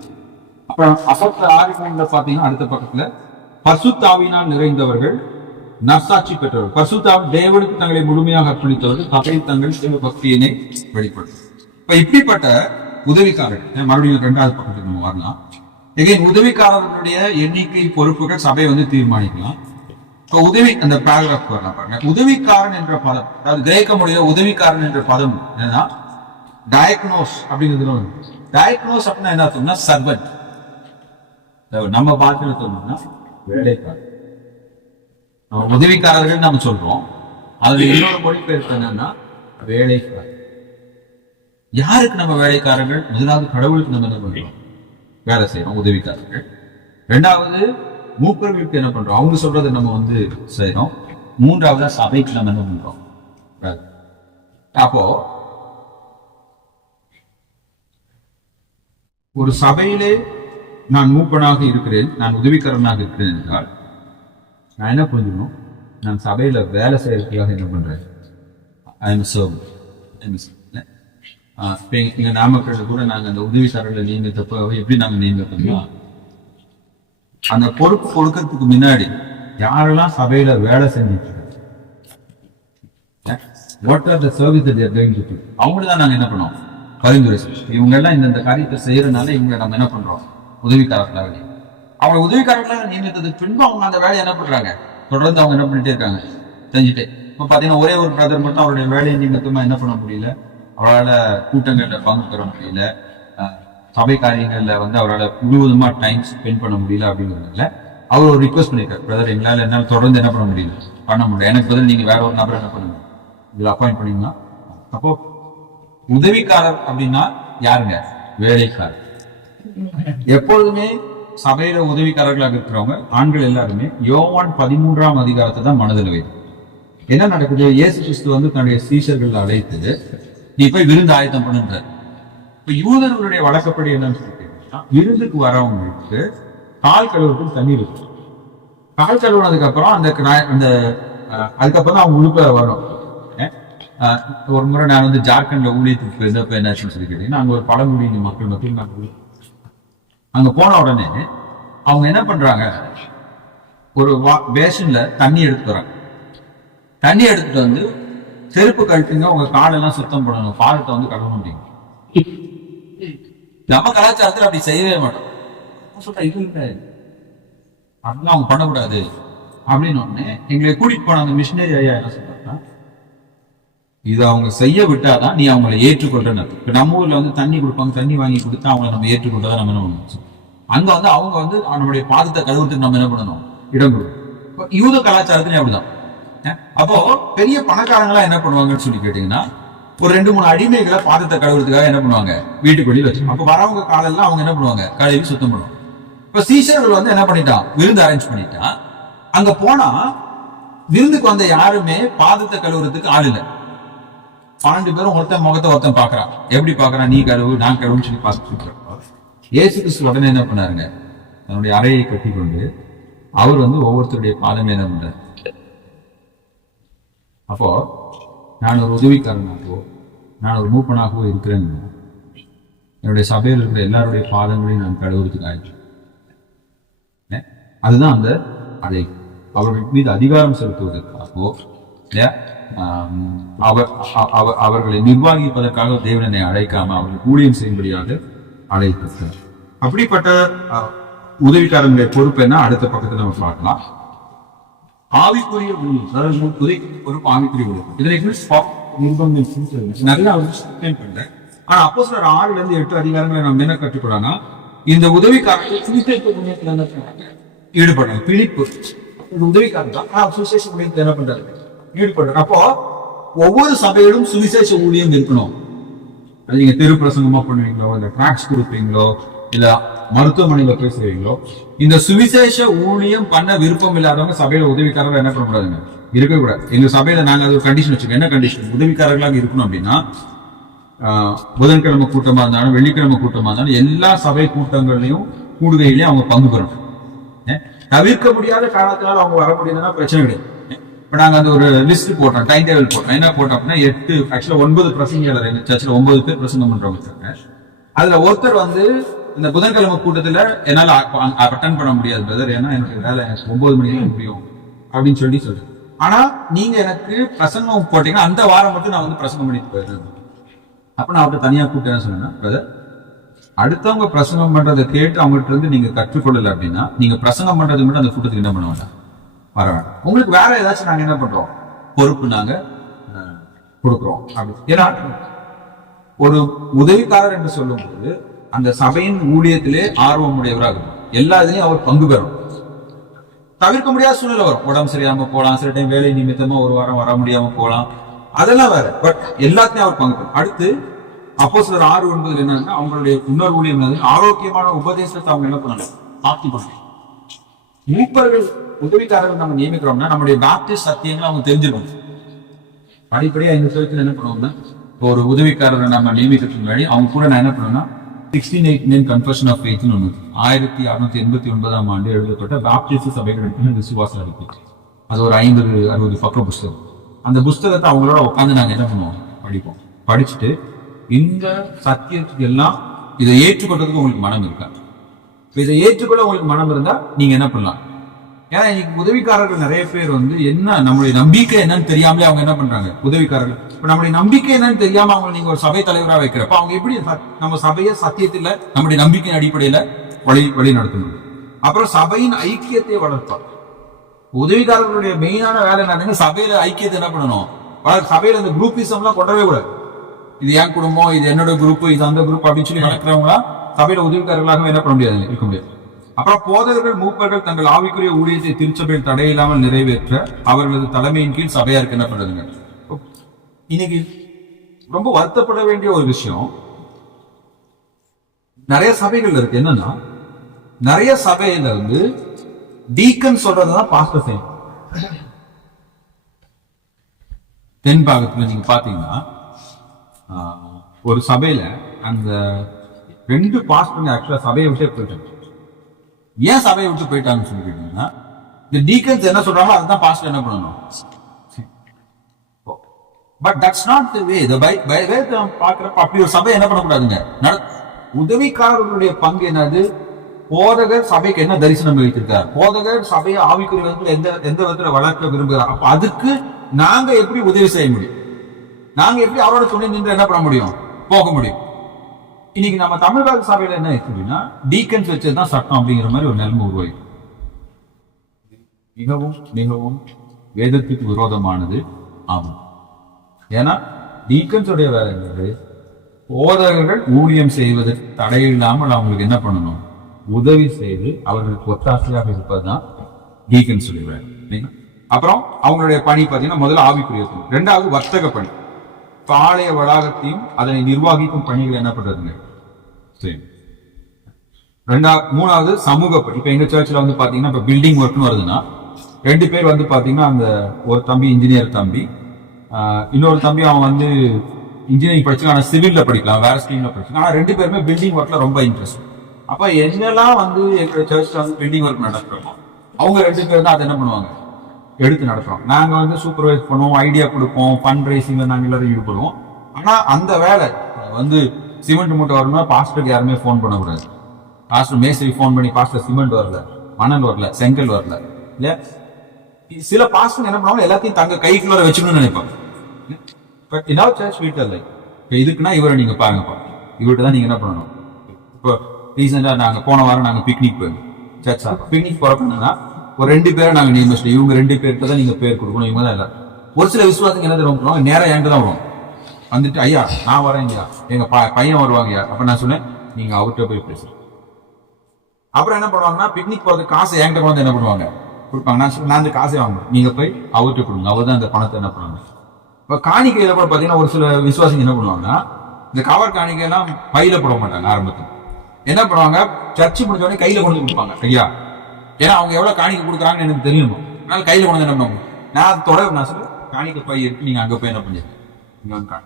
அப்புறம் அசப்த 6:3 பாத்தீங்கன்னா அடுத்த பக்கத்துல பரிசுத்த ஆவியினால் நிறைந்தவர்கள், நற்சாட்சி பெற்றவர்கள். பரிசுத்த ஆவி தேவனுக்கு தங்களை முழுமையாக அர்ப்பணித்தவர்கள் சபையில் தங்கள் தேவ பக்தியினை வெளிப்படுத்தும். இப்ப இப்படிப்பட்ட உதவிக்காரர்கள் மறுபடியும் 2வது பக்கத்துக்கு நம்ம வரலாம். உதவிக்காரர்களுடைய எண்ணிக்கை பொறுப்புகள் சபையை வந்து தீர்மானிக்கலாம். இப்ப உதவி அந்த பேராகிராஃப் வரலாம் பாருங்க. உதவிக்காரன் என்ற பதம், அதாவது கிரேக்க மொழியில உதவிக்காரன் என்ற பதம் என்னன்னா டயக்னோஸ் அப்படிங்கிறது. டயக்னோஸ் அப்படின்னா என்ன அர்த்தம்னா சர்வன்ட். நம்ம பாத்துல சொன்னோம்னா வேலைக்காரர். உதவிக்காரர்கள் நம்ம சொல்றோம், அதுல இன்னொரு மொழிபெயர்ப்பு என்னன்னா வேலைக்காரர். யாருக்கு நம்ம வேலைக்காரர்கள்? முதலாவது கடவுளுக்கு நம்ம என்ன பண்றோம்? வேலை செய்யறோம், உதவிக்காரர்கள். ரெண்டாவது மூப்பர்களுக்கு என்ன பண்றோம்? அவங்க சொல்றதை நம்ம செய்யறோம். மூன்றாவது சபைக்கு நம்ம என்ன பண்றோம்? அப்போ ஒரு சபையிலே நான் மூப்பனாக இருக்கிறேன், நான் உதவிக்காரனாக இருக்கிறேன் என்றால் நான் என்ன புரிஞ்சுக்கணும்? நான் சபையில வேலை செய்யறதுக்காக என்ன பண்றேன்? இங்க நாமக்கல்ல கூட நாங்க அந்த உதவிக்காரர்களை நியமித்தப்ப எப்படி நாங்க நியமித்தோம்னா, அந்த பொறுப்பு கொடுக்கறதுக்கு முன்னாடி யாரெல்லாம் சபையில வேலை செஞ்சுட்டு what are the service that they are going to do, அவங்கதான் நாங்க என்ன பண்ணோம்? பரிந்துரை செய்வோம். இவங்க எல்லாம் இந்த காரியத்தை செய்யறதுனால இவங்களை நம்ம என்ன பண்றோம்? உதவிக்காரர்களாக. அவங்க உதவிக்காரர்களாக நியமித்ததுக்கு பின்பு அவங்க அந்த வேலையை என்ன பண்றாங்க? தொடர்ந்து அவங்க என்ன பண்ணிட்டே இருக்காங்க, செஞ்சுட்டே. இப்ப பாத்தீங்கன்னா ஒரே ஒரு பிரதர் மட்டும் அவருடைய வேலையை நிமித்தமா என்ன பண்ண முடியல, அவரால் கூட்டங்கள்ல பங்கு பெற முடியல, சபை காரியங்கள்ல அவரால் முழுவதுமா டைம் ஸ்பெண்ட் பண்ண முடியல. அப்படிங்கிறதுல அவர் ஒரு ரிக்வஸ்ட் பண்ணிருக்காரு, பிரதர் என்னால தொடர்ந்து என்ன பண்ண முடியல, எனக்கு பதில் நீங்க வேற ஒரு நபர் என்ன பண்ணுங்க, இதுல அப்பாயிண்ட் பண்ணீங்கன்னா. அப்போ உதவிக்காரர் அப்படின்னா யாருங்க? வேலைக்காரர். எப்பொழுதுமே சபையில உதவிக்காரர்களாக இருக்கிறவங்க ஆண்கள் எல்லாருமே யோவான் 13ஆம் அதிகாரத்தை தான் மனதில் வைத்து என்ன நடக்குது? இயேசு கிறிஸ்து தன்னுடைய சீஷர்கள் அழைத்து நீ போய் விருந்து ஆயத்தம் பண்ணுன்ற. இப்ப யூதர்களுடைய வழக்கப்படி என்னன்னு சொல்லிட்டீங்கன்னா, விருந்துக்கு வரவங்களுக்கு கால் கழுவுறதுக்கு தண்ணி இருக்கு. கால் கழுவுனதுக்கு அப்புறம் அதுக்கப்புறம் தான் அவங்க உழுப்ப வரும். ஒரு முறை நான் ஜார்க்கண்ட்ல ஊழியத்துக்கு போயிருந்தப்ப என்னாச்சுன்னு சொல்லி கேட்டீங்கன்னா, அங்க ஒரு பழங்குடியின மக்கள் மத்தியில் அங்க போன உடனே அவங்க என்ன பண்றாங்க, ஒரு பேஷன்ல தண்ணி எடுத்துட்டு வராங்க. தண்ணி எடுத்துட்டு செருப்பு கழட்டுங்க, உங்க காலெல்லாம் சுத்தம் பண்ணணும், பாதத்தை கழுவ முடியும். நம்ம கலாச்சாரத்தில் அப்படி செய்யவே மாட்டோம். அதெல்லாம் அவங்க பண்ணக்கூடாது அப்படின்னு ஒண்ணு எங்களை கூட்டிட்டு போன அந்த மிஷினரி ஐயா என்ன சொல்றாங்கன்னா, இதை அவங்க செய்ய விட்டாதான் நீ அவங்களை ஏற்றுக்கொள்றன்னு. இப்ப நம்ம ஊர்ல தண்ணி கொடுப்பாங்க, தண்ணி வாங்கி கொடுத்தா அவங்களை நம்ம ஏற்றுக்கொண்டதான் நம்ம என்ன பண்ணணும். அங்க அவங்க நம்மளுடைய பாதத்தை கழுவுறதுக்கு நம்ம என்ன பண்ணணும், இடம் கொடுக்கணும். யூத கலாச்சாரத்திலே அப்படிதான். அப்போ பெரிய பணக்காரங்களா என்ன பண்ணுவாங்கன்னு சொல்லி கேட்டீங்கன்னா, ஒரு 2-3 அடிமைகளை பாதத்தை கழுவுறதுக்காக என்ன பண்ணுவாங்க, வீட்டுக்கு வெளியில வச்சு. அப்ப வரவங்க காலெல்லாம் அவங்க என்ன பண்ணுவாங்க, கழுவி சுத்தம் பண்ணுவாங்க. இப்ப சீஷர்கள் என்ன பண்ணிட்டான், விருந்து அரேஞ்ச் பண்ணிட்டான். அங்க போனா விருந்துக்கு வந்த யாருமே பாதத்தை கழுவுறதுக்கு ஆள் இல்லை. 12 பேரும் ஒருத்தன் முகத்தை ஒருத்தன் பாக்குறான். எப்படி பாக்குறான்? நீ கழுவு, நான் கழுவுன்னு சொல்லி பார்த்துட்டு. இயேசு கிறிஸ்து உடனே என்ன பண்ணாருங்க, தன்னுடைய அறையை கட்டி கொண்டு அவர் ஒவ்வொருத்தருடைய பாதமே என்ன பண்றாரு. அப்போ நான் ஒரு உதவிக்காரனாகவோ நான் ஒரு மூப்பனாகவோ இருக்கிறேன், என்னுடைய சபையில் இருக்கிற எல்லாருடைய பாதங்களையும் நான் கழுவுறதுக்கு ஆயிடுச்சு. அதுதான் அந்த அதை அவர்கள் மீது அதிகாரம் செலுத்துவதற்காகவோ அவர்களை நிர்வாகிப்பதற்காக தேவனை அழைக்காம அவர்கள் ஊழியம் செய்யும்படியாக அழைத்தார். அப்படிப்பட்ட உதவிக்காரங்களுடைய பொறுப்பு என்ன, அடுத்த பக்கத்துல நம்ம பார்க்கலாம். ஆவிக்குரிய ஊழியம், அதாவது பொறுப்பு ஆவிக்குரிய ஊழியம். இதுல நிறைய பண்றேன். ஆனா அப்போஸ்தலர் 6-8 அதிகாரங்களை நம்ம என்ன கற்றுக்கொள்ளனா, இந்த உதவிக்காரர்கள் சுவிசேஷ ஊழியத்துல ஈடுபடுறாங்க. பிலிப்பு உதவிக்காரன் தான் சுவிசேஷ ஊழியத்தை என்ன பண்றாரு, ஈடுபடுறாங்க. அப்போ ஒவ்வொரு சபையிலும் சுவிசேஷ ஊழியம் இருக்கணும். நீங்க தெரு பிரசங்கமா பண்ணுவீங்களோ, இல்ல டிராக்ஸ் கொடுப்பீங்களோ, இல்ல மருத்துவமனையில பேசுறீங்களோ, இந்த சுவிசேஷ ஊழியம் பண்ண விருப்பம் இல்லாதவங்க சபையில உதவிக்காரர்கள் என்ன பண்ணக்கூடாதுங்க, இருக்கக்கூடாது. எங்க சபையில நாங்க அது ஒரு கண்டிஷன் வச்சுக்கோங்க. என்ன கண்டிஷன்? உதவிக்காரர்களாக இருக்கணும் அப்படின்னா, புதன்கிழமை கூட்டமா இருந்தாலும் வெள்ளிக்கிழமை கூட்டமா இருந்தாலும் எல்லா சபை கூட்டங்கள்லயும் கூடுகையிலேயே அவங்க பங்கு பெறணும். தவிர்க்க முடியாத காரணத்தினால அவங்க வர முடியுதுன்னா பிரச்சனை கிடையாது. இப்ப நாங்க அந்த ஒரு லிஸ்ட் போட்டோம், டைம் டேபிள் போட்டோம். என்ன போட்டோம் அப்படின்னா 9 பிரசங்கியாளர் எங்க சர்ச்சில் 9 பேர் பிரசங்கம் பண்றவங்க இருக்காங்க. அதுல ஒருத்தர் இந்த புதன்கிழமை கூட்டத்துல என்னால அட்டன் பண்ண முடியாது பிரதர், ஏன்னா எனக்கு வேலை 9 மணிக்கு முடியும் அப்படின்னு சொல்லி சொல்றேன். ஆனா நீங்க எனக்கு பிரசங்கம் போட்டீங்கன்னா அந்த வாரம் மட்டும் நான் பிரசங்கம் பண்ணிட்டு போயிடுறேன். அப்ப நான் அவர்கிட்ட தனியா கூப்பிட்டு என்ன சொன்னேன்னா, பிரதர் அடுத்தவங்க பிரசங்கம் பண்றதை கேட்டு அவங்ககிட்ட இருந்து நீங்க கற்றுக்கொள்ளல அப்படின்னா நீங்க பிரசங்கம் பண்றது மட்டும் அந்த கூட்டத்துக்கு என்ன பண்ண வேண்டாம், வர வேண்டாம். உங்களுக்கு வேற ஏதாச்சும் நாங்க என்ன பண்றோம், பொறுப்பு நாங்க கொடுக்குறோம் அப்படி. ஏன்னா ஒரு உதவிக்காரர் என்று சொல்லும் போது அந்த சபையின் ஊழியத்திலே ஆர்வம் உடையவராக இருக்கும். எல்லா இதுலயும் அவர் பங்கு பெறும். தவிர்க்க முடியாத சூழ்நிலை வரும். உடம்பு சரியாம போகலாம், சில டைம் வேலை நிமித்தமா ஒரு வாரம் வர முடியாம போகலாம், அதெல்லாம் வேற. பட் எல்லாத்தையும் அவர் பங்கு. அடுத்து அப்போஸ்தலர் 6:9 என்னன்னா அவங்களுடைய இன்னொரு ஊழியம் ஆரோக்கியமான உபதேசத்தை அவங்க என்ன பண்ணணும், ஆக்கி பண்ணணும். மூப்பர்கள் உதவிக்காரர்கள் நம்ம நியமிக்கிறோம்னா நம்முடைய பாப்டிஸ்ட் சத்தியங்களை அவங்க தெரிஞ்சுக்கணும். அடிப்படையா இந்த சர்ச்சில் என்ன பண்ணுவோம்னா, ஒரு உதவிக்காரரை நம்ம நியமிக்கிறதுக்கு முன்னாடி அவங்க கூட நான் என்ன பண்ணுவேன்னா 1689 கன்ஃபெஷன் ஆஃப் ஃபெய்த்னு ஒன்று 1689 ஆண்டு எழுதப்பட்ட பாப்டிஸ்ட் சபைகளுக்கு விசுவாச அறிக்கை. அது ஒரு 50-60 பக்க புஸ்தகம். அந்த புஸ்தகத்தை அவங்களோட உட்காந்து நாங்கள் என்ன பண்ணுவோம், படிப்போம். படிச்சுட்டு இந்த சத்தியத்துக்கு எல்லாம் இதை ஏற்றுக்கொள்றதுக்கு உங்களுக்கு மனம் இருக்கா? இதை ஏற்றுக்கொள்ள உங்களுக்கு மனம் இருந்தா நீங்க என்ன பண்ணலாம். ஏன்னா இன்னைக்கு உதவிக்காரர்கள் நிறைய பேர் என்ன நம்மளுடைய நம்பிக்கை என்னன்னு தெரியாமலே அவங்க என்ன பண்றாங்க, உதவிக்காரர்கள். இப்ப நம்மளுடைய நம்பிக்கை என்னன்னு தெரியாம அவங்க நீங்க ஒரு சபை தலைவராக வைக்கிறப்ப அவங்க எப்படி நம்ம சபையை சத்தியத்துல நம்முடைய நம்பிக்கையின் அடிப்படையில வழி நடத்தணும். அப்புறம் சபையின் ஐக்கியத்தை வளர்ப்பார். உதவிக்காரர்களுடைய மெயினான வேலை என்னன்னு சபையில ஐக்கியத்தை என்ன பண்ணணும், சபையில இந்த குரூப்பிசம் எல்லாம் கொண்டவே கூடாது. இது என் குடும்பம், இது என்னோட குரூப், இது அந்த குரூப் அப்படின்னு சொல்லி நடக்கிறவங்களா சபையில உதவிக்காரர்களாக என்ன பண்ண முடியாது, இருக்க முடியாது. அப்புறம் போதகர்கள் மூப்பர்கள் தங்கள் ஆவிக்குரிய ஊழியத்தை திருச்சபையில் தடையில்லாமல் நிறைவேற்ற அவர்களது தலைமையின் கீழ் சபையாருக்கு என்ன பண்றதுங்க. இன்னைக்கு ரொம்ப வருத்தப்பட வேண்டிய ஒரு விஷயம், நிறைய சபைகள் இருக்கு. என்னன்னா நிறைய சபையில டீக்கன் சொல்றதுதான் பாஸ்டர் செய்யும். தென் பாகத்துல நீங்க பாத்தீங்கன்னா ஒரு சபையில அந்த 2 பாஸ்டர் ஆக்சுவலா சபையை விட்டே போயிட்டாங்க. ஏன் சபையை விட்டு போயிட்டாங்கன்னு சொல்லி கேட்டீங்கன்னா, இந்த டீக்கன்ஸ் என்ன சொல்றாங்களோ அதுதான் பாஸ்டர் என்ன பண்ணணும். பட் தட்ஸ் நாட் தி வே. பாக்குறப்ப அப்படி ஒரு சபை என்ன பண்ணக்கூடாதுங்க. உதவிக்காரர்களுடைய பங்கு என்னது, போதகர் சபைக்கு என்ன தரிசனம் வைத்திருக்கார், போதகர் சபையை ஆவிக்குரிய எந்த விதத்துல வளர்க்க விரும்புகிறார். அப்ப அதுக்கு நாங்க எப்படி உதவி செய்ய முடியும், நாங்க எப்படி அவரோட துணை நின்று என்ன பண்ண முடியும், போக முடியும். இன்னைக்கு நம்ம தமிழ்நாடு சபையில என்ன இருக்குன்னா டீக்கன்ஸ் வச்சதுதான் சட்டம் அப்படிங்கிற மாதிரி ஒரு நிலைமை உருவாயிடும். மிகவும் மிகவும் வேதத்துக்கு விரோதமானது ஆகும். ஏன்னா டீக்கன்ஸ் உடைய வேலை என்னது, போதகர்கள் ஊழியம் செய்வதற்கு தடையில்லாமல் அவங்களுக்கு என்ன பண்ணணும், உதவி செய்து அவர்களுக்கு ஒத்தாசையாக இருப்பதுதான் டீக்கன்ஸ் உடைய வேலை. அப்புறம் அவங்களுடைய பணி பார்த்தீங்கன்னா முதல்ல ஆவிக்குரிய, 2வது வர்த்தக பணி, ஆலய வளாகத்தையும் அதனை நிர்வாகிக்கும் பணிகள் என்ன பண்றதுங்க. 3வது சமூக பணி. இப்ப எங்க சர்ச்சில் பாத்தீங்கன்னா இப்ப பில்டிங் ஒர்க்னு வருதுன்னா 2 பேர் பாத்தீங்கன்னா அந்த ஒரு தம்பி இன்ஜினியர் தம்பி, இன்னொரு தம்பி அவன் இன்ஜினியரிங் படிச்சுக்கலாம், ஆனா சிவில்ல படிக்கலாம், வேற ஸ்ட்ரீம்ல படிச்சுக்கலாம். ஆனா 2 பேருமே பில்டிங் ஒர்க்ல ரொம்ப இன்ட்ரெஸ்ட். அப்ப என்னெல்லாம் எங்க சர்ச்ல பில்டிங் ஒர்க் நடக்கிறோமோ அவங்க 2 பேர் தான் அதை என்ன பண்ணுவாங்க, எடுத்து நடத்துறோம். நாங்க சூப்பர்வைஸ் பண்ணுவோம், ஐடியா கொடுப்போம், ஃபண்ட் ரைசிங்ல நாங்க எல்லாரும் ஈடுபடுவோம். ஆனா அந்த வேலை சிமெண்ட் மூட்டை வரணும்னா பாஸ்டருக்கு யாருமே போன் பண்ணக்கூடாது. பாஸ்டர் மேஸ்திரி போன் பண்ணி பாஸ்டர் சிமெண்ட் வரல, மணல் வரல, செங்கல் வரல இல்ல. சில பாஸ்டர் என்ன பண்ணுவாங்க, எல்லாத்தையும் தங்க கைக்குள்ள வச்சுக்கணும்னு நினைப்பாங்க. பட் இன் அவர் சர்ச் வீட்டில் இல்லை. இப்போ இதுக்குன்னா இவரை நீங்க பாருங்கப்பா, இவர்கிட்ட தான் நீங்க என்ன பண்ணணும். இப்போ ரீசெண்டா நாங்க போன வாரம் நாங்க பிக்னிக் போயிருந்தோம். சர்ச் பிக்னிக் போறப்பன்னா ஒரு 2 பேரை நாங்க நியமிச்சிட்டோம். இவங்க 2 பேருக்கு தான் நீங்க பேர் கொடுக்கணும். இவங்க தான் இல்லை. ஒரு சில விசுவாசங்க என்ன தெரியும், நேரம் என்கிட்ட தான் வரும். வந்துட்டு ஐயா நான் வரேங்கய்யா, எங்க பையன் வருவாங்கய்யா. அப்ப நான் சொன்னேன் நீங்க அவர்கிட்ட போய் பேசுறேன். அப்புறம் என்ன பண்ணுவாங்கன்னா பிக்னிக் போறதுக்கு காசை என்கிட்ட கொண்டு என்ன பண்ணுவாங்க, கொடுப்பாங்க. நான் அந்த காசை வாங்குவேன், நீங்க போய் அவர்கிட்ட கொடுங்க, அவர் தான் அந்த பணத்தை என்ன பண்ணுவாங்க. இப்ப காணிக்கையில கூட பாத்தீங்கன்னா ஒரு சில விசுவாசிங்க என்ன பண்ணுவாங்கன்னா, இந்த கவர் காணிக்கையெல்லாம் பையில போட மாட்டாங்க. ஆரம்பத்தில் என்ன பண்ணுவாங்க, சர்ச்சு முடிஞ்ச உடனே கையில கொண்டு கொடுப்பாங்க ஐயா. ஏன்னா அவங்க எவ்வளவு காணிக்கை கொடுக்குறாங்கன்னு எனக்கு தெரியணும். அதனால கையில கொண்டு என்ன பண்ணுவாங்க. நான் சொல்ல காணிக்கை பை இருக்கு, நீங்க அங்க போய் என்ன பண்ணிருக்கீங்க.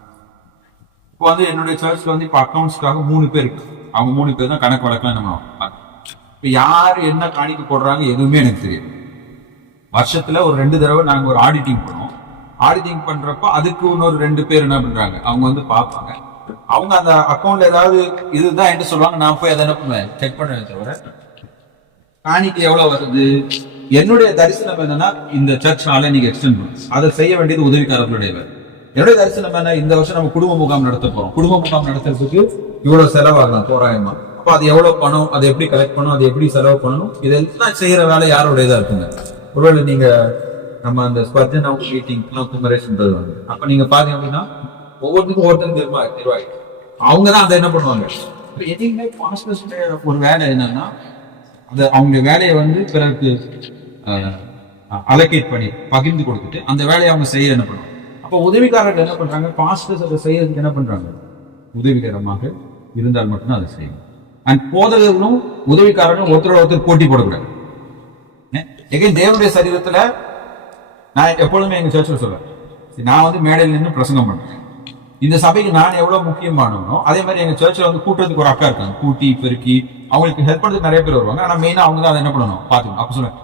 இப்போ என்னுடைய சர்ச்ல இப்ப அக்கௌண்ட்ஸ்க்காக 3 பேர் இருக்கு. அவங்க 3 பேர் தான் கணக்கு வழக்கெல்லாம் என்ன பண்ணுவாங்க. இப்ப யாரு என்ன காணிக்கை போடுறாங்க எதுவுமே எனக்கு தெரியும். வருஷத்துல ஒரு 2 தடவை நாங்க ஒரு ஆடிட்டிங் பண்ணுவோம். ஆடிட்டிங் பண்றப்ப அதுக்கு இன்னொரு 2 பேர் என்ன பண்றாங்க, அவங்க பார்ப்பாங்க. அவங்க அந்த அக்கௌண்ட்ல ஏதாவது இதுதான் என்கிட்ட சொல்லுவாங்க. நான் போய் அதை என்ன பண்ணுவேன், செக் பண்ணுவேன். தவிர காணிக்கை எவ்வளவு வருது, என்னுடைய தரிசனம் என்னன்னா இந்த சர்ச் நாளை நீங்க எக்ஸ்டெண்ட் பண்ணும், அதை செய்ய வேண்டியது உதவிக்காரர்களுடைய வேலை. என்னுடைய தரிசனம் என்ன, இந்த வருஷம் நம்ம குடும்ப முகாம் நடத்த போறோம். குடும்ப முகாம் நடத்துறதுக்கு இவ்வளவு செலவாகலாம் தோராயமா. அப்ப அது எவ்வளவு பணம், அதை எப்படி கலெக்ட் பண்ணணும், அதை எப்படி செலவு பண்ணணும், இதெல்லாம் செய்யற வேலை யாரோடையதா இருக்குங்க. ஒருவேளை நீங்க நம்ம அந்த ஸ்பர்ஜன் அவுட் மீட்டிங் குமரேஷன் தருவாங்க. அப்ப நீங்க பாத்தீங்க அப்படின்னா ஒவ்வொருத்துக்கும் ஒருத்தருக்கு நிர்வாகி அவங்க தான் அதை என்ன பண்ணுவாங்க. எதுவுமே பாஸ்டர்ஸ் ஒரு வேலை என்னன்னா, அது அவங்க வேலையை பிறருக்கு அலோகேட் பண்ணி பகிர்ந்து கொடுத்துட்டு அந்த வேலையை அவங்க செய்ய என்ன பண்ணுவாங்க. அப்போ உதவிக்காரர்கள் என்ன பண்றாங்க, பாஸ்டர்ஸ் அதை செய்யறதுக்கு என்ன பண்றாங்க, உதவிகரமாக இருந்தால் மட்டும்தான் அதை செய்யணும். அண்ட் போதகர்களும் உதவிக்காரர்களும் ஒருத்தர் போட்டி போடக்கூடாது. தேவனுடைய சரீரத்துல நான் எப்பொழுதுமே எங்க சர்ச்சில் சொல்றேன், நான் வந்து மேடையில் நின்று பிரசங்கம் பண்றேன், இந்த சபைக்கு நான் எவ்வளவு முக்கியமானவனோ அதே மாதிரி எங்க சர்ச்சில் வந்து கூட்டுறதுக்கு ஒரு அக்கா இருக்காங்க, கூட்டி பெருக்கி அவங்களுக்கு ஹெல்ப் பண்றதுக்கு நிறைய பேர் வருவாங்க. ஆனா மெயினா அவங்க தான் அதை என்ன பண்ணணும் பாத்துக்கணும். அப்ப சொல்றேன்,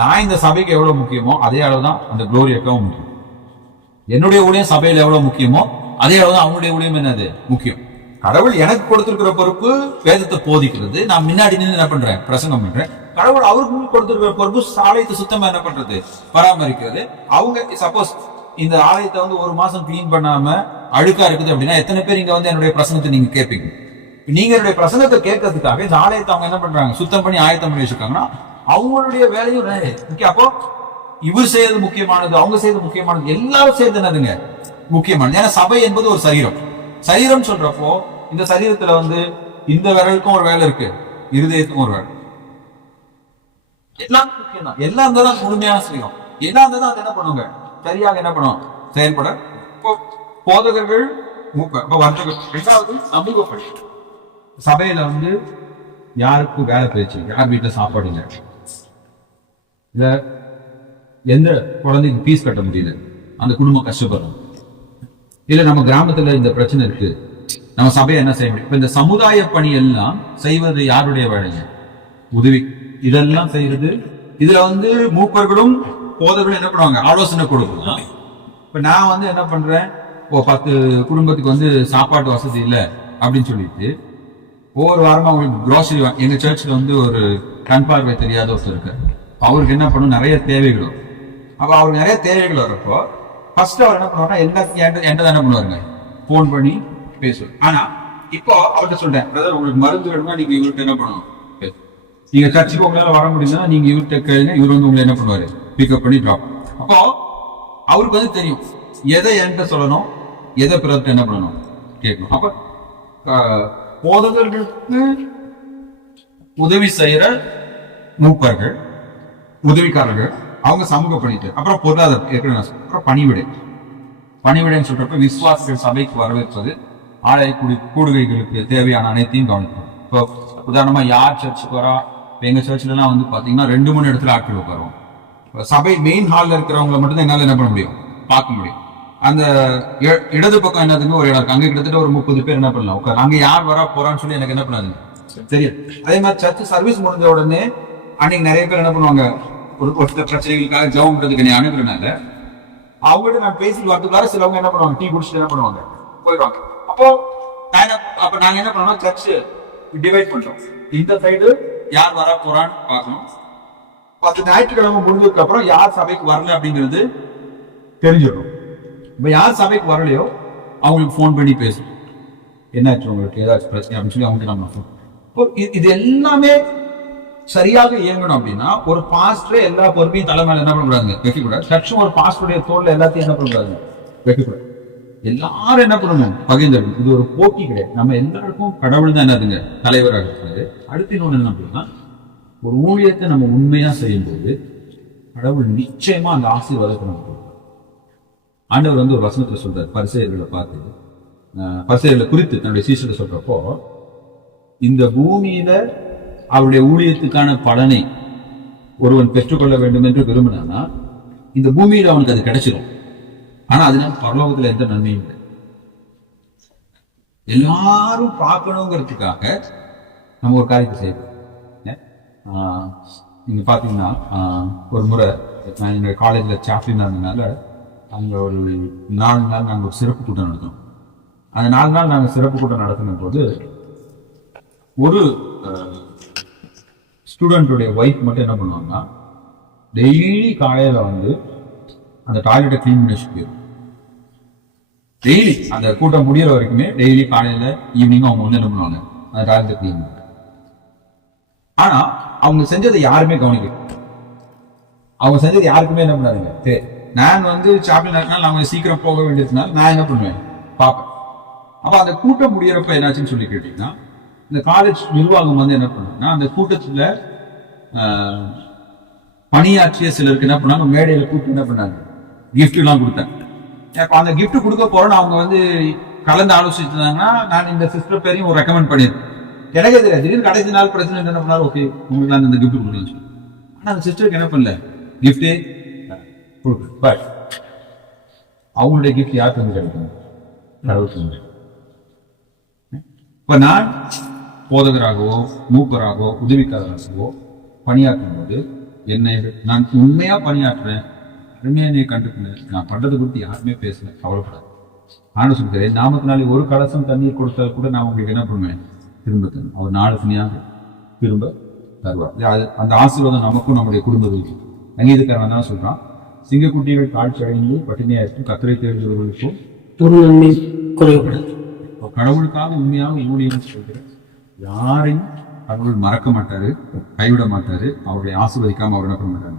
நான் இந்த சபைக்கு எவ்வளவு முக்கியமோ அதே அளவுதான் அந்த குளோரி அக்காவும் முக்கியம். என்னுடைய ஊழியம் சபையில எவ்வளவு முக்கியமோ அதே அளவுதான் அவங்களுடைய ஊழியம் என்னது முக்கியம். கடவுள் எனக்கு கொடுத்திருக்கிற பொறுப்பு வேதத்தை போதிக்கிறது, நான் முன்னாடி நின்று என்ன பண்றேன் பிரசங்கம் பண்றேன். கடவுள் அவருக்கு கொடுத்திருக்கிற பொறுப்பு ஆலயத்தை சுத்தமா என்ன பண்றது பராமரிக்கிறது. அவங்க சப்போஸ் இந்த ஆலயத்தை வந்து ஒரு மாசம் கிளீன் பண்ணாம அழுக்கா இருக்குது அப்படின்னா எத்தனை பேர் இங்க வந்து என்னுடைய பிரசங்கத்தை நீங்க கேட்பீங்க. நீங்க என்னுடைய பிரசங்கத்தை கேட்கறதுக்காக இந்த ஆலயத்தை அவங்க என்ன பண்றாங்க, சுத்தம் பண்ணி ஆயத்தம் பண்ணி வச்சிருக்காங்கன்னா அவங்களுடைய வேலையும் முக்கியம். அப்போ இவர் செய்யறது முக்கியமானது, அவங்க செய்யறது முக்கியமானது, எல்லாரும் செய்யறது என்னதுங்க முக்கியமானது. ஏன்னா சபை என்பது ஒரு சரீரம். சரீரம் சொல்றப்போ இந்த சரீரத்துல வந்து இந்த விரலுக்கும் ஒரு வேலை இருக்கு, இருதயத்துக்கும் ஒரு வேலை, எல்லாம் முக்கியம் தான். எல்லாம் தான் முழுமையான செய்யும், எல்லாம் தான் அதை என்ன பண்ணுவாங்க சரியாக என்ன பண்ணுவோம் செயல்பட. இப்போ போதகர்கள் ரெண்டாவது சமூக பணி. சபையில வந்து யாருக்கு வேலை போயிடுச்சு, யார் வீட்டுல சாப்பாடு இல்லை, இல்ல எந்த குழந்தைக்கு ஃபீஸ் கட்ட முடியல, அந்த குடும்பம் கஷ்டப்படுறோம், இல்ல நம்ம கிராமத்துல இந்த பிரச்சனை இருக்கு, நம்ம சபையை என்ன செய்ய முடியும். இப்ப இந்த சமுதாய பணி எல்லாம் செய்வது யாருடைய வேலைங்க, உதவி. இதெல்லாம் செய்யறது இதுல வந்து மூப்பர்களும் போதர்களும் என்ன பண்ணுவாங்க ஆலோசனை கொடுக்கலாம். இப்ப நான் வந்து என்ன பண்றேன், 10 குடும்பத்துக்கு வந்து சாப்பாட்டு வசதி இல்லை அப்படின்னு சொல்லிட்டு ஒவ்வொரு வாரமா அவங்களுக்கு குரோசரி, எங்க சர்ச்ல வந்து ஒரு கண் பார்வை தெரியாத ஒருத்தர் இருக்கு, அவருக்கு என்ன பண்ணும் நிறைய தேவைகள். அப்ப அவருக்கு நிறைய தேவைகள் வரப்போ ஃபர்ஸ்ட் அவர் என்ன பண்ணுவாருன்னா எல்லாத்தையும் என்கிட்ட என்ன பண்ணுவாருங்க போன் பண்ணி பேசுவார். ஆனா இப்போ அவர்கிட்ட சொல்றேன், பிரதர் உங்களுக்கு மருந்து வேணும்னா நீங்க இவர்கிட்ட என்ன பண்ணணும், நீங்க சர்ச்சுக்கு உங்களால வர முடியுதுன்னா நீங்க இவர்கிட்ட கேளுங்க, இவர் வந்து உங்களை என்ன பண்ணுவாரு பிக்கப் பண்ணி டிராப். அப்போ அவருக்கு வந்து தெரியும் எதை என்கிட்ட சொல்லணும், எதை பிறகு என்ன பண்ணணும் கேட்கணும். அப்ப போதகர்களுக்கு உதவி செய்யற மூப்பர்கள், உதவிக்காரர்கள், அவங்க சமூக பணிட்டு, அப்புறம் பொருளாதார, அப்புறம் பணிவிடை. பணிவிடைன்னு சொல்றப்ப விசுவாசிகள் சபைக்கு வரவேற்பது, ஆலய கூடுகைகளுக்கு தேவையான அனைத்தையும் கவனிக்கணும். இப்போ உதாரணமா யார் சர்ச்சுக்கு வரா, எங்க சர்ச்ல எல்லாம் வந்து பாத்தீங்கன்னா 2-3 இடத்துல ஆட்கள் உட்காருவோம். சபை மெயின் ஹால்ல இருக்கிறவங்களை மட்டும் தான் என்னால என்ன பண்ண முடியும் பார்க்க முடியும். அந்த இடது பக்கம் என்னதுன்னு ஒரு இடம் இருக்கு, அங்க கிட்டத்தட்ட ஒரு 30 பேர் என்ன பண்ணலாம் உட்காரு. அங்க யார் வரா போறான்னு சொல்லி எனக்கு என்ன பண்ணாதுங்க தெரியும். அதே மாதிரி சர்ச் சர்வீஸ் முடிஞ்ச உடனே அன்னைக்கு நிறைய பேர் என்ன பண்ணுவாங்க, ஒரு பிரச்சனைகளுக்காக ஜெபம் பண்றதுக்கு நீ அனுப்புறனால அவங்ககிட்ட நான் பேசிட்டு வரதுக்குள்ளார சிலவங்க என்ன பண்ணுவாங்க டீ குடிச்சிட்டு என்ன பண்ணுவாங்க போயிடுவாங்க. அப்போ நாங்க என்ன பண்ணோம்னா சர்ச் டிவைட் பண்றோம், இந்த சைடு யார் வரா போறான்னு பார்க்கணும். 10 ஞாயிற்றுக்கிழமை முடிஞ்சதுக்கு அப்புறம் யார் சபைக்கு வரல அப்படிங்கிறது தெரிஞ்சிடும். இப்ப யார் சபைக்கு வரலையோ அவங்களுக்கு போன் பண்ணி பேசணும், என்னாச்சு உங்களுக்கு ஏதாச்சும் பிரச்சனை அப்படின்னு சொல்லி அவங்க நம்ம. இது எல்லாமே சரியாக இயங்கணும் அப்படின்னா ஒரு பாஸ்டரே எல்லா பொறுப்பையும் தலைமையில என்ன பண்ணக்கூடாதுங்க வைக்கக்கூடாது. சர்ச்சும் ஒரு பாஸ்டருடைய தோல்ல எல்லாத்தையும் என்ன பண்ணக்கூடாதுங்க வைக்கக்கூடாது. எல்லாரும் என்ன பண்ணணும் பகிர்ந்துடணும். இது ஒரு போட்டி கிடையாது, நம்ம எல்லாருக்கும் கடவுள் தான் என்னதுங்க தலைவராக இருக்காரு. அடுத்து இன்னொன்று என்ன அப்படின்னா, ஒரு ஊழியத்தை நம்ம உண்மையா செய்யும் போது கடவுள் நிச்சயமா அந்த ஆசீர்வாதத்தை நம்ம கொடுப்பார். ஆண்டவர் வந்து ஒரு வசனத்துல சொல்றாரு, பரிசேயர்களை பார்த்து, பரிசேயர்களை குறித்து தன்னுடைய சீஷர்களை சொல்றப்போ, இந்த பூமியில அவருடைய ஊழியத்துக்கான பலனை ஒருவன் பெற்றுக்கொள்ள வேண்டும் என்று விரும்பினான்னா இந்த பூமியில அவனுக்கு அது கிடைச்சிடும். ஆனா அதனால பரலோகத்துல எந்த நன்மையும் இல்லை. எல்லாரும் பார்க்கணுங்கிறதுக்காக நம்ம ஒரு காரியத்தை செய்யணும். நீங்க பாத்தீங்கன்னா ஒரு முறை நான் என்னுடைய காலேஜ்ல சாப்ளினா இருந்ததுனால அங்க ஒரு 4 நாள் நாங்கள் ஒரு சிறப்பு கூட்டம் நடத்தோம். அந்த 4 நாள் நாங்கள் சிறப்பு கூட்டம் நடத்தின போது ஒரு ஸ்டூடெண்ட்டுடைய ஒய்ஃப் மட்டும் என்ன பண்ணுவாங்கன்னா டெய்லி காலையில வந்து அந்த டாய்லெட்டை கிளீன் பண்ணி வச்சு போயிடும். டெய்லி அந்த கூட்டம் முடிகிற வரைக்குமே டெய்லி காலையில ஈவினிங் அவங்க வந்து என்ன பண்ணுவாங்க அந்த டாய்லெட்டை கிளீன் பண்ணுவாங்க. ஆனா அவங்க செஞ்சதை யாருமே கவனிக்கல. அவங்க செஞ்சது யாருக்குமே என்ன பண்ணாருங்க சரி. நான் வந்து சாப்பிள் நடத்தினால அவங்க சீக்கிரம் போக வேண்டியதுனால நான் என்ன பண்ணுவேன் பார்ப்பேன். அப்ப அந்த கூட்டம் முடியறப்ப என்னாச்சுன்னு சொல்லி கேட்டீங்கன்னா, இந்த காலேஜ் நிர்வாகம் வந்து என்ன பண்ணுன்னா அந்த கூட்டத்துல பணியாற்றிய சிலருக்கு என்ன பண்ணாங்க, மேடையில கூப்பிட்டு என்ன பண்ணாங்க, கிஃப்ட் எல்லாம் கொடுத்தாங்க. அப்ப அந்த கிஃப்ட் கொடுக்க போறோம்னு அவங்க வந்து கலந்து ஆலோசிச்சிருந்தாங்கன்னா நான் இந்த சிஸ்டர் பேரையும் ஒரு ரெக்கமெண்ட் பண்ணிருக்கேன். எனக்கே தெரியாது, திடீர்னு கடைசி நாள் பிரசிடென்ட் என்ன பண்ணாரு, ஓகே உங்களுக்கு நான் இந்த கிஃப்ட் கொடுக்கணும். ஆனா அந்த சிஸ்டருக்கு என்ன பண்ணல, கிஃப்டே கொடுக்கு. பட் அவங்களுடைய கிஃப்ட் யாருக்கு வந்து கிடைக்கும், கடவுளுக்கு வந்து. இப்ப நான் போதகராகவோ மூப்பராகவோ உதவிக்காரராகவோ பணியாற்றும் போது என்னை நான் உண்மையா பணியாற்றுறேன், அருமையா என்னை கண்டுக்கணும், நான் பண்றதை குறித்து யாருமே பேசல, கவலைப்படாது. ஆனா சொல்கிறேன், நாமத்தினாலே ஒரு கலசம் தண்ணீர் கொடுத்தா கூட நான் உங்களுக்கு என்ன பண்ணுவேன், திரும்ப தருவேன். அவர் நாலு துணியாக திரும்ப தருவார். அந்த ஆசீர்வாதம் நமக்கும் நம்முடைய குடும்பத்துக்கும். அங்கீதக்காரன் தான் சொல்றான், சிங்கக்குட்டிகள் காட்சி அடைந்து பட்டினியாயிருக்கும், கத்திரை தேர்தல்களுக்கும் ஒரு நன்மை குறைவுபடாது. கடவுளுக்காக உண்மையாக ஊழியம் சொல்கிறேன், யாரையும் கடவுள் மறக்க மாட்டாரு, கைவிட மாட்டாரு, அவருடைய ஆசீர்வதிக்காம அவர் என்ன பண்ண மாட்டாரு,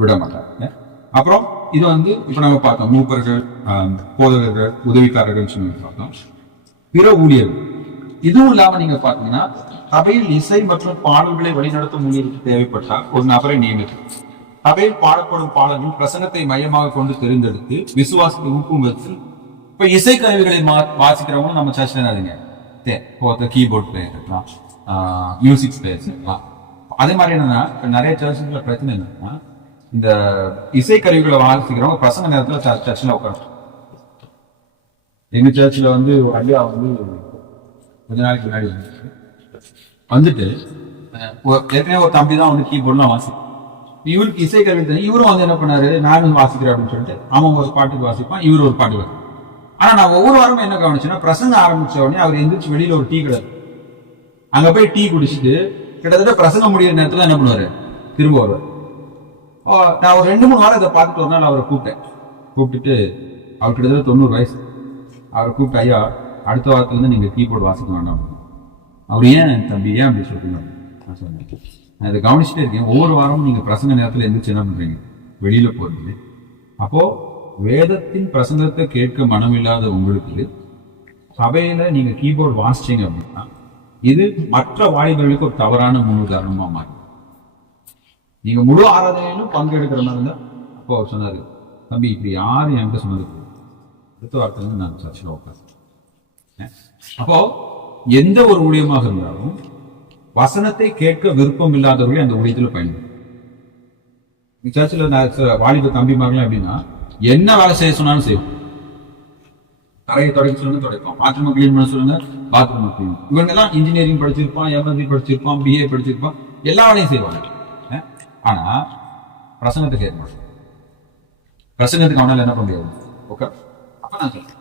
விட மாட்டாரு. அப்புறம் இது வந்து இப்ப நம்ம பார்த்தோம், மூப்பர்கள், போதகர்கள், உதவிக்காரர்கள் சொல்லி பார்த்தோம். பிற ஊழியர்கள் இதுவும் இல்லாம நீங்க பாத்தீங்கன்னா சபையில் இசை மற்றும் பாடல்களை வழிநடத்தும் ஊழியருக்கு தேவைப்பட்டால் ஒரு நபரை நியமிக்கும். சபையில் பாடப்படும் பாடல்கள் பிரசங்கத்தை மையமாக கொண்டு தெரிந்தெடுத்து விசுவாசத்தை ஊக்குவித்து. இப்ப இசை கருவிகளை வாசிக்கிறவங்க நம்ம சர்ச்ல என்னதுங்க, கீபோர்ட் பிளேயர் இருக்கலாம், மியூசிக் பிளேயர்ஸ் இருக்கலாம். அதே மாதிரி என்னன்னா நிறைய சர்ச்சுல பிரச்சனை என்னன்னா, இந்த இசை கருவிகளை வாசிக்கிறவங்க பிரசங்க நேரத்துல சர்ச்சில் உட்காந்து. எங்க சர்ச்சில் வந்து ஐயா வந்து கொஞ்ச நாளைக்கு முன்னாடி வந்துட்டு ஏற்கனவே ஒரு தம்பி தான் வந்து கீபோர்ட்லாம் வாசிப்பான். இவருக்கு இசை கருவி தெரியும், இவரும் வந்து என்ன பண்ணாரு, நானும் வாசிக்கிறேன் அப்படின்னு சொல்லிட்டு அவன் ஒரு பாட்டுக்கு வாசிப்பான், இவரு ஒரு பாட்டு வாசிப்பான். ஆனா நான் ஒவ்வொரு வாரமும் என்ன கவனிச்சேன்னா, பிரசங்க ஆரம்பிச்ச உடனே அவர் எந்திரிச்சு வெளியில ஒரு டீ கடை, அங்க போய் டீ குடிச்சிட்டு கிட்டத்தட்ட பிரசங்கம் முடிகிற நேரத்துல என்ன பண்ணுவாரு, திரும்ப வருவார். நான் ஒரு 2-3 வாரம் இதை பார்த்துட்டு ஒரு நாள் அவரை கூப்பிட்டுட்டு அவர் கிட்டத்தட்ட 90 வயசு. அவரை கூப்பிட்டு, ஐயா அடுத்த வாரத்துல இருந்து நீங்க கீபோர்டு வாசிக்க வேண்டாம். அவர் ஏன் தம்பி ஏன் அப்படி சொல்றீங்க, நான் சொன்னேன், நான் இதை கவனிச்சுட்டே இருக்கேன், ஒவ்வொரு வாரமும் நீங்க பிரசங்க நேரத்துல எந்திரிச்சு என்ன பண்றீங்க, வெளியில போறீங்க. அப்போ வேதத்தின் பிரசங்கத்தை கேட்க மனமில்லாத உங்களுக்கு சபையில நீங்க கீபோர்டு வாசிச்சீங்க அப்படின்னா இது மற்ற வாலிபர்களுக்கு ஒரு தவறான முன்னுதாரணமா மாறும். நீங்க முழு ஆராதனையிலும் பங்கெடுக்கிற மாதிரி இருந்தா, அப்போ அவர் சொன்னாரு, தம்பி இப்படி யாரும் என்கிட்ட சொன்னது அடுத்த வாரத்துல நான் சர்ச்சில் உட்காந்து. அப்போ எந்த ஒரு ஊழியமாக இருந்தாலும் வசனத்தை கேட்க விருப்பம் இல்லாதவர்களே அந்த ஊழியத்துல பயன்படும். சர்ச்சில் வாலிப தம்பிமார்கள் அப்படின்னா என்ன வேலை செய்ய சொன்னாலும் செய்வோம். தரையை துடைக்க சொல்லுங்க துடைப்போம், பாத்ரூம் கிளீன் பண்ண சொல்லுங்க பாத்ரூம் கிளீன். இவங்க எல்லாம் இன்ஜினியரிங் படிச்சிருப்பான், எம்எஸ்சி படிச்சிருப்பான், பிஏ படிச்சிருப்பான், எல்லா வேலையும் செய்வாங்க. ஆனா பிரசங்கத்தை கேட்க மாட்டோம். பிரசங்கத்துக்கு அவனால என்ன பண்ண முடியாது. அப்ப நான் சொல்றேன்,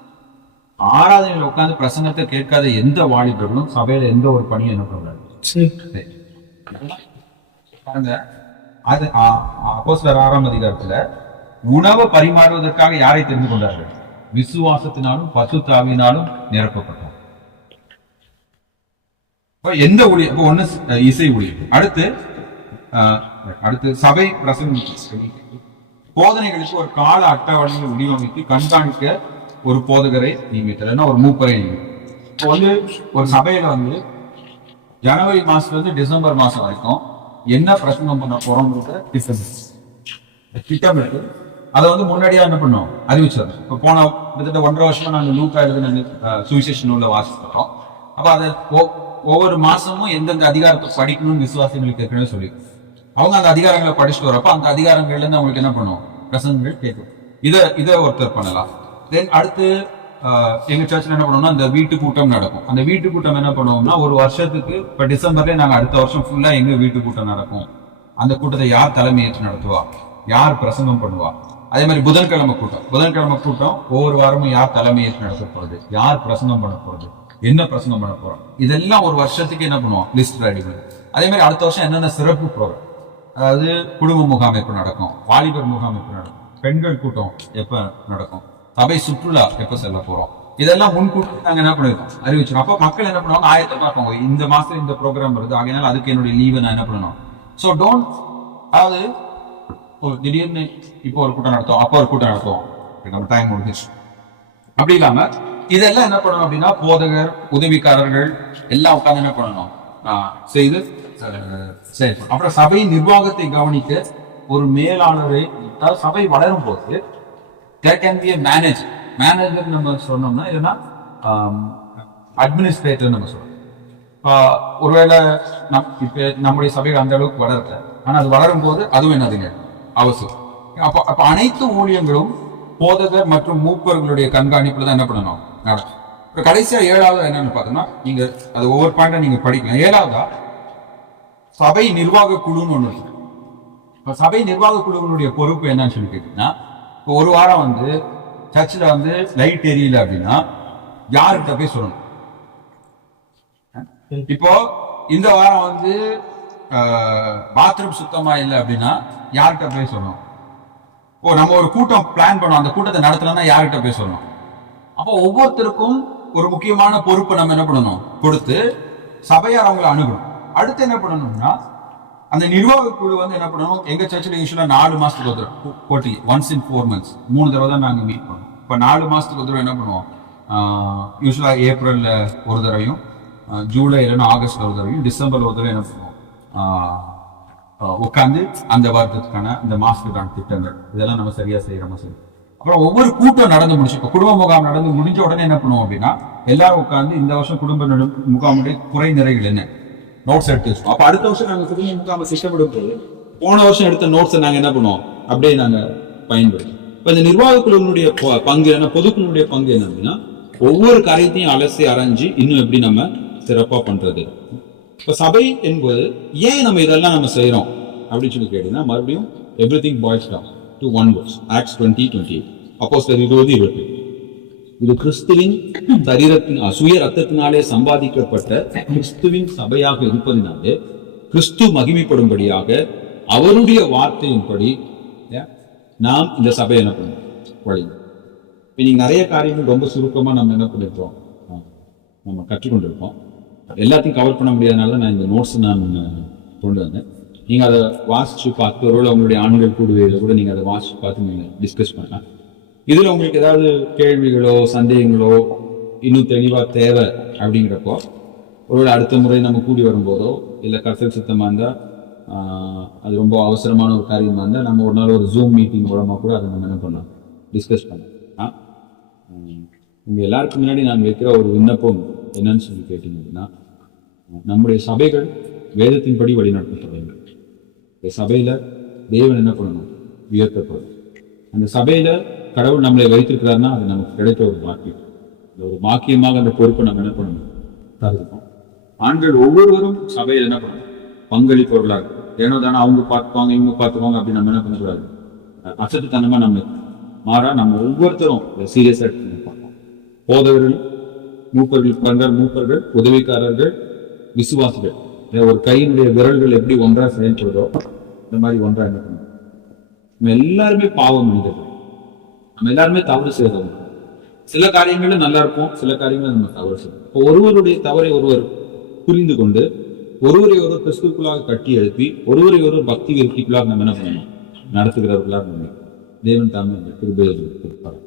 ஆராதனையில் உட்கார்ந்து பிரசங்கத்தை கேட்காத எந்த வாலிபர்களும் சபையில எந்த ஒரு பணியும் என்ன பண்ணக்கூடாது. அது அப்போஸ்தலர் 6ஆம் அதிகாரத்துல உணவை பரிமாறுவதற்காக யாரை தெரிந்து கொண்டார்கள், விசுவாசத்தினாலும் பரிசுத்த ஆவியினாலும் நிரப்பப்பட்டார். எந்த ஊழியம், ஒண்ணு இசை ஊழியம், அடுத்து சபை பிரசங்க போதனைகளுக்கு ஒரு கால அட்டவணையை வடிவமைத்து கண்காணிக்க ஒரு போதகரை நியமித்தல், ஒரு மூப்பரை நியமித்தல். வந்து ஒரு சபையில வந்து ஜனவரி மாசத்துல இருந்து டிசம்பர் மாசம் வரைக்கும் என்ன பிரசங்கம் பண்ண போறோம்ன்ற திட்டம் இருக்கு. அதை வந்து முன்னாடியா என்ன பண்ணோம், அறிவிச்சிடணும். இப்ப போன கிட்டத்தட்ட 1.5 வருஷமா நாங்க லூக்கா எழுதின சுவிசேஷ நூல்ல வாசிக்கிறோம். அப்ப அதை ஒவ்வொரு மாசமும் எந்தெந்த அதிகாரத்தை படிக்கணும்னு விசுவாசிகளுக்கு ஏற்கனவே சொல்லி அவங்க அந்த அதிகாரங்களை படிச்சுட்டு வரப்ப அந்த அதிகாரங்கள்ல இருந்து அவங்களுக்கு என்ன பண்ணும், பிரசங்கங்கள் கேட்கும். இதை ஒருத்தர் பண்ணலாம். தென் அடுத்து எங்க சர்ச்ல என்ன பண்ணுவோம்னா அந்த வீட்டு கூட்டம் நடக்கும். அந்த வீட்டு கூட்டம் என்ன பண்ணுவோம்னா ஒரு வருஷத்துக்கு இப்ப டிசம்பர்ல நாங்க அடுத்த வருஷம் ஃபுல்லா எங்க வீட்டு கூட்டம் நடக்கும், அந்த கூட்டத்தை யார் தலைமையேற்று நடத்துவா, யார் பிரசங்கம் பண்ணுவா. அதே மாதிரி புதன்கிழமை கூட்டம் ஒவ்வொரு வாரமும் யார் தலைமையேற்று நடத்த போறது, யார் பிரசங்கம் பண்ண போறது, என்ன பிரசங்கம் பண்ண போறோம், இதெல்லாம் ஒரு வருஷத்துக்கு என்ன பண்ணுவோம், லிஸ்ட் ரெடி பண்ணி. அதே மாதிரி அடுத்த வருஷம் என்னென்ன சிறப்பு ப்ரோக்ராம், அதாவது குடும்ப முகாம் எப்ப நடக்கும், வாலிபர் முகாம் எப்ப நடக்கும், பெண்கள் கூட்டம் எப்ப நடக்கும், சபை சுற்றுலா எப்ப செல்ல போறோம், இதெல்லாம் முன்கூட்டி நாங்க என்ன பண்ணிருக்கோம், அறிவிச்சிடும். அப்ப மக்கள் என்ன பண்ணுவாங்க, ஆயத்தமா இருப்பாங்க, இந்த மாசம் இந்த ப்ரோக்ராம் வருது, ஆகையினால அதுக்கு என்னுடைய லீவை நான் என்ன பண்ணணும். ஸோ டோன்ட், அதாவது திடீர்னு இப்போ ஒரு கூட்டம் நடத்துவோம், அப்போ ஒரு கூட்டம் நடத்துவோம், நம்ம டைம் முடிஞ்சிச்சு. அப்படி இல்லாம இதெல்லாம் என்ன பண்ணணும் அப்படின்னா போதகர் உதவிக்காரர்கள் எல்லாம் உட்கார்ந்து என்ன பண்ணணும், செய்து செயல்படும். அப்புறம் சபையின் நிர்வாகத்தை கவனிக்க ஒரு மேலாளரை, அதாவது சபை வளரும் போது there can be a manager. Manager நம்ம சொன்னோம்னா இதுனா அட்மினிஸ்ட்ரேட்டர் நம்ம சொல்றோம். ஒருவேளை இப்ப நம்முடைய சபைகள் அந்த அளவுக்கு வளரல, ஆனா அது வளரும் போது அதுவும் என்னதுங்க அவசியம். அப்ப அனைத்து ஊழியங்களும் போதகர் மற்றும் மூப்பர்களுடைய கண்காணிப்புல தான் என்ன பண்ணணும் நடக்கும். இப்ப கடைசியா 7வது என்னன்னு பார்த்தோம்னா, நீங்க அது ஒவ்வொரு பாயிண்டா நீங்க படிக்கலாம். 7வதா சபை நிர்வாக குழுன்னு ஒண்ணு இருக்கு. இப்ப சபை நிர்வாக குழுவினுடைய பொறுப்பு என்னன்னு சொல்லி கேட்டீங்கன்னா, இப்போ ஒரு வாரம் வந்து சர்ச்சில் வந்து லைட் எரியல அப்படின்னா யார்கிட்ட போய் சொல்லணும்? இப்போ இந்த வாரம் வந்து பாத்ரூம் சுத்தமா இல்லை அப்படின்னா யார்கிட்ட போய் சொல்லணும்? இப்போ நம்ம ஒரு கூட்டம் பிளான் பண்ணோம், அந்த கூட்டத்தை நடத்தலன்னா யார்கிட்ட போய் சொல்லணும்? அப்போ ஒவ்வொருத்தருக்கும் ஒரு முக்கியமான பொறுப்பை நம்ம என்ன பண்ணணும் கொடுத்து சபையார் அவங்களை அணுகணும். அடுத்து என்ன பண்ணணும்னா, அந்த நிர்வாக குழு வந்து என்ன பண்ணணும், எங்க சர்ச்சில் யூஸ்வலா 4 மாசத்துக்கு ஒரு தடவை போட்டி, ஒன்ஸ் இன் 4 months 3 தடவை தான் நாங்க மீட் பண்ணுவோம். இப்போ 4 மாசத்துக்கு ஒரு தடவை என்ன பண்ணுவோம், யூஸ்வலா ஏப்ரல்ல ஒரு தடவையும், ஜூலை இல்லைன்னா ஆகஸ்ட்ல ஒரு தடவையும், டிசம்பர்ல ஒரு தடவை என்ன பண்ணுவோம் உட்காந்து அந்த வாரத்துக்கான இந்த மாசத்துக்கான திட்டங்கள் இதெல்லாம் நம்ம சரியா செய்யறோமா சரி. அப்புறம் ஒவ்வொரு கூட்டம் நடந்து முடிச்சு, இப்போ குடும்ப முகாம் நடந்து முடிஞ்ச உடனே என்ன பண்ணுவோம் அப்படின்னா, எல்லாரும் உட்காந்து இந்த வருஷம் குடும்ப முகாமுடைய குறை நிறைகள் என்ன நோட்ஸ் எடுத்து வச்சோம். அப்ப அடுத்த வருஷம் நாங்க குடும்ப முகாம திட்டமிடும் போது போன வருஷம் எடுத்த நோட்ஸை நாங்க என்ன பண்ணுவோம் அப்படியே நாங்க பயன்படுத்தும். இப்ப இந்த நிர்வாக குழுவினுடைய பங்கு என்ன, பொதுக்குழுடைய பங்கு என்ன அப்படின்னா, ஒவ்வொரு காரியத்தையும் அலசி ஆராய்ஞ்சு இன்னும் எப்படி நம்ம சிறப்பா பண்றது. இப்ப சபை என்பது ஏன் நம்ம இதெல்லாம் நம்ம செய்யறோம் அப்படின்னு சொல்லி கேட்டீங்கன்னா, மறுபடியும் everything boils down to one verse, acts 20:28. அப்போஸ்தலர் 20:28. இது கிறிஸ்துவின் சரீரத்தின் சுய ரத்தத்தினாலே சம்பாதிக்கப்பட்ட கிறிஸ்துவின் சபையாக இருப்பதினாலே கிறிஸ்து மகிமைப்படும்படியாக அவருடைய வார்த்தையின்படி நாம் இந்த சபையை என்ன பண்ணணும் வழி. இன்னைக்கு நிறைய காரியங்கள் ரொம்ப சுருக்கமா நம்ம என்ன பண்ணிருக்கோம், நம்ம கற்றுக்கொண்டிருக்கோம். எல்லாத்தையும் கவர் பண்ண முடியாதனால நான் இந்த நோட்ஸ் நான் கொண்டு வந்தேன். நீங்க அதை வாசிச்சு பார்த்து, ஒருவேளை உங்களுடைய ஆண்கள் கூடுவையில கூட நீங்க அதை வாசிச்சு பார்த்து நீங்க டிஸ்கஸ் பண்ணலாம். இதுல உங்களுக்கு ஏதாவது கேள்விகளோ சந்தேகங்களோ இன்னும் தெளிவா தேவை அப்படிங்கிறப்போ, ஒருவேளை அடுத்த முறை நம்ம கூடி வரும்போதோ இல்லை கர்த்தர் சித்தமா இருந்தா அது ரொம்ப அவசரமான ஒரு காரியமா இருந்தா நம்ம ஒரு நாள் ஒரு ஜூம் மீட்டிங் மூலமா கூட அதை நம்ம என்ன பண்ணலாம் டிஸ்கஸ் பண்ணலாம். உங்க எல்லாருக்கும் முன்னாடி நான் வைக்கிற ஒரு விண்ணப்பம் என்னன்னு சொல்லி கேட்டீங்க அப்படின்னா, நம்முடைய சபைகள் வேதத்தின்படி வழிநடத்தப்படுறாங்க. சபையில தேவன் என்ன பண்ணணும், உயர்த்தப்படும். அந்த சபையில கடவுள் நம்மளை வைத்திருக்கிறாருன்னா அது நமக்கு கிடைத்த ஒரு பாக்கியம். ஒரு பாக்கியமாக அந்த பொறுப்பை நம்ம என்ன பண்ணணும் தருவோம். ஆண்கள் ஒவ்வொருவரும் சபையில் என்ன பண்ணணும் பங்களிப்பவர்களாக, ஏனோ தானே அவங்க பார்த்துப்பாங்க இவங்க பார்த்துப்பாங்க அப்படின்னு நம்ம என்ன பண்ணக்கூடாது, அசட்டுத்தனமா நம்ம மாறா நம்ம ஒவ்வொருத்தரும் சீரியஸா எடுத்துக்கணும். போதவர்கள், மூப்பர்கள், உதவிக்காரர்கள், விசுவாசிகள், ஒரு கையினுடைய விரல்கள் எப்படி ஒன்றா செயல்படுதோ இந்த மாதிரி ஒன்றா என்ன பண்ணணும். நம்ம எல்லாருமே பாவம் மனிதர்கள், நம்ம எல்லாருமே தவறு செய்தவங்க. சில காரியங்களும் நல்லா இருக்கும், சில காரியங்களும் நம்ம தவறு செய்வோம். இப்போ ஒருவருடைய தவறை ஒருவர் புரிந்து கொண்டு ஒருவரை ஒருவர் கிறிஸ்துக்குள்ளாக கட்டி எழுப்பி ஒருவரை ஒருவர் பக்தி விருத்திக்குள்ளாக நம்ம என்ன பண்ணணும் நடத்துகிறவர்களாக நம்ம தேவன் தாமே அந்த கிருபையை கொடுப்பார்.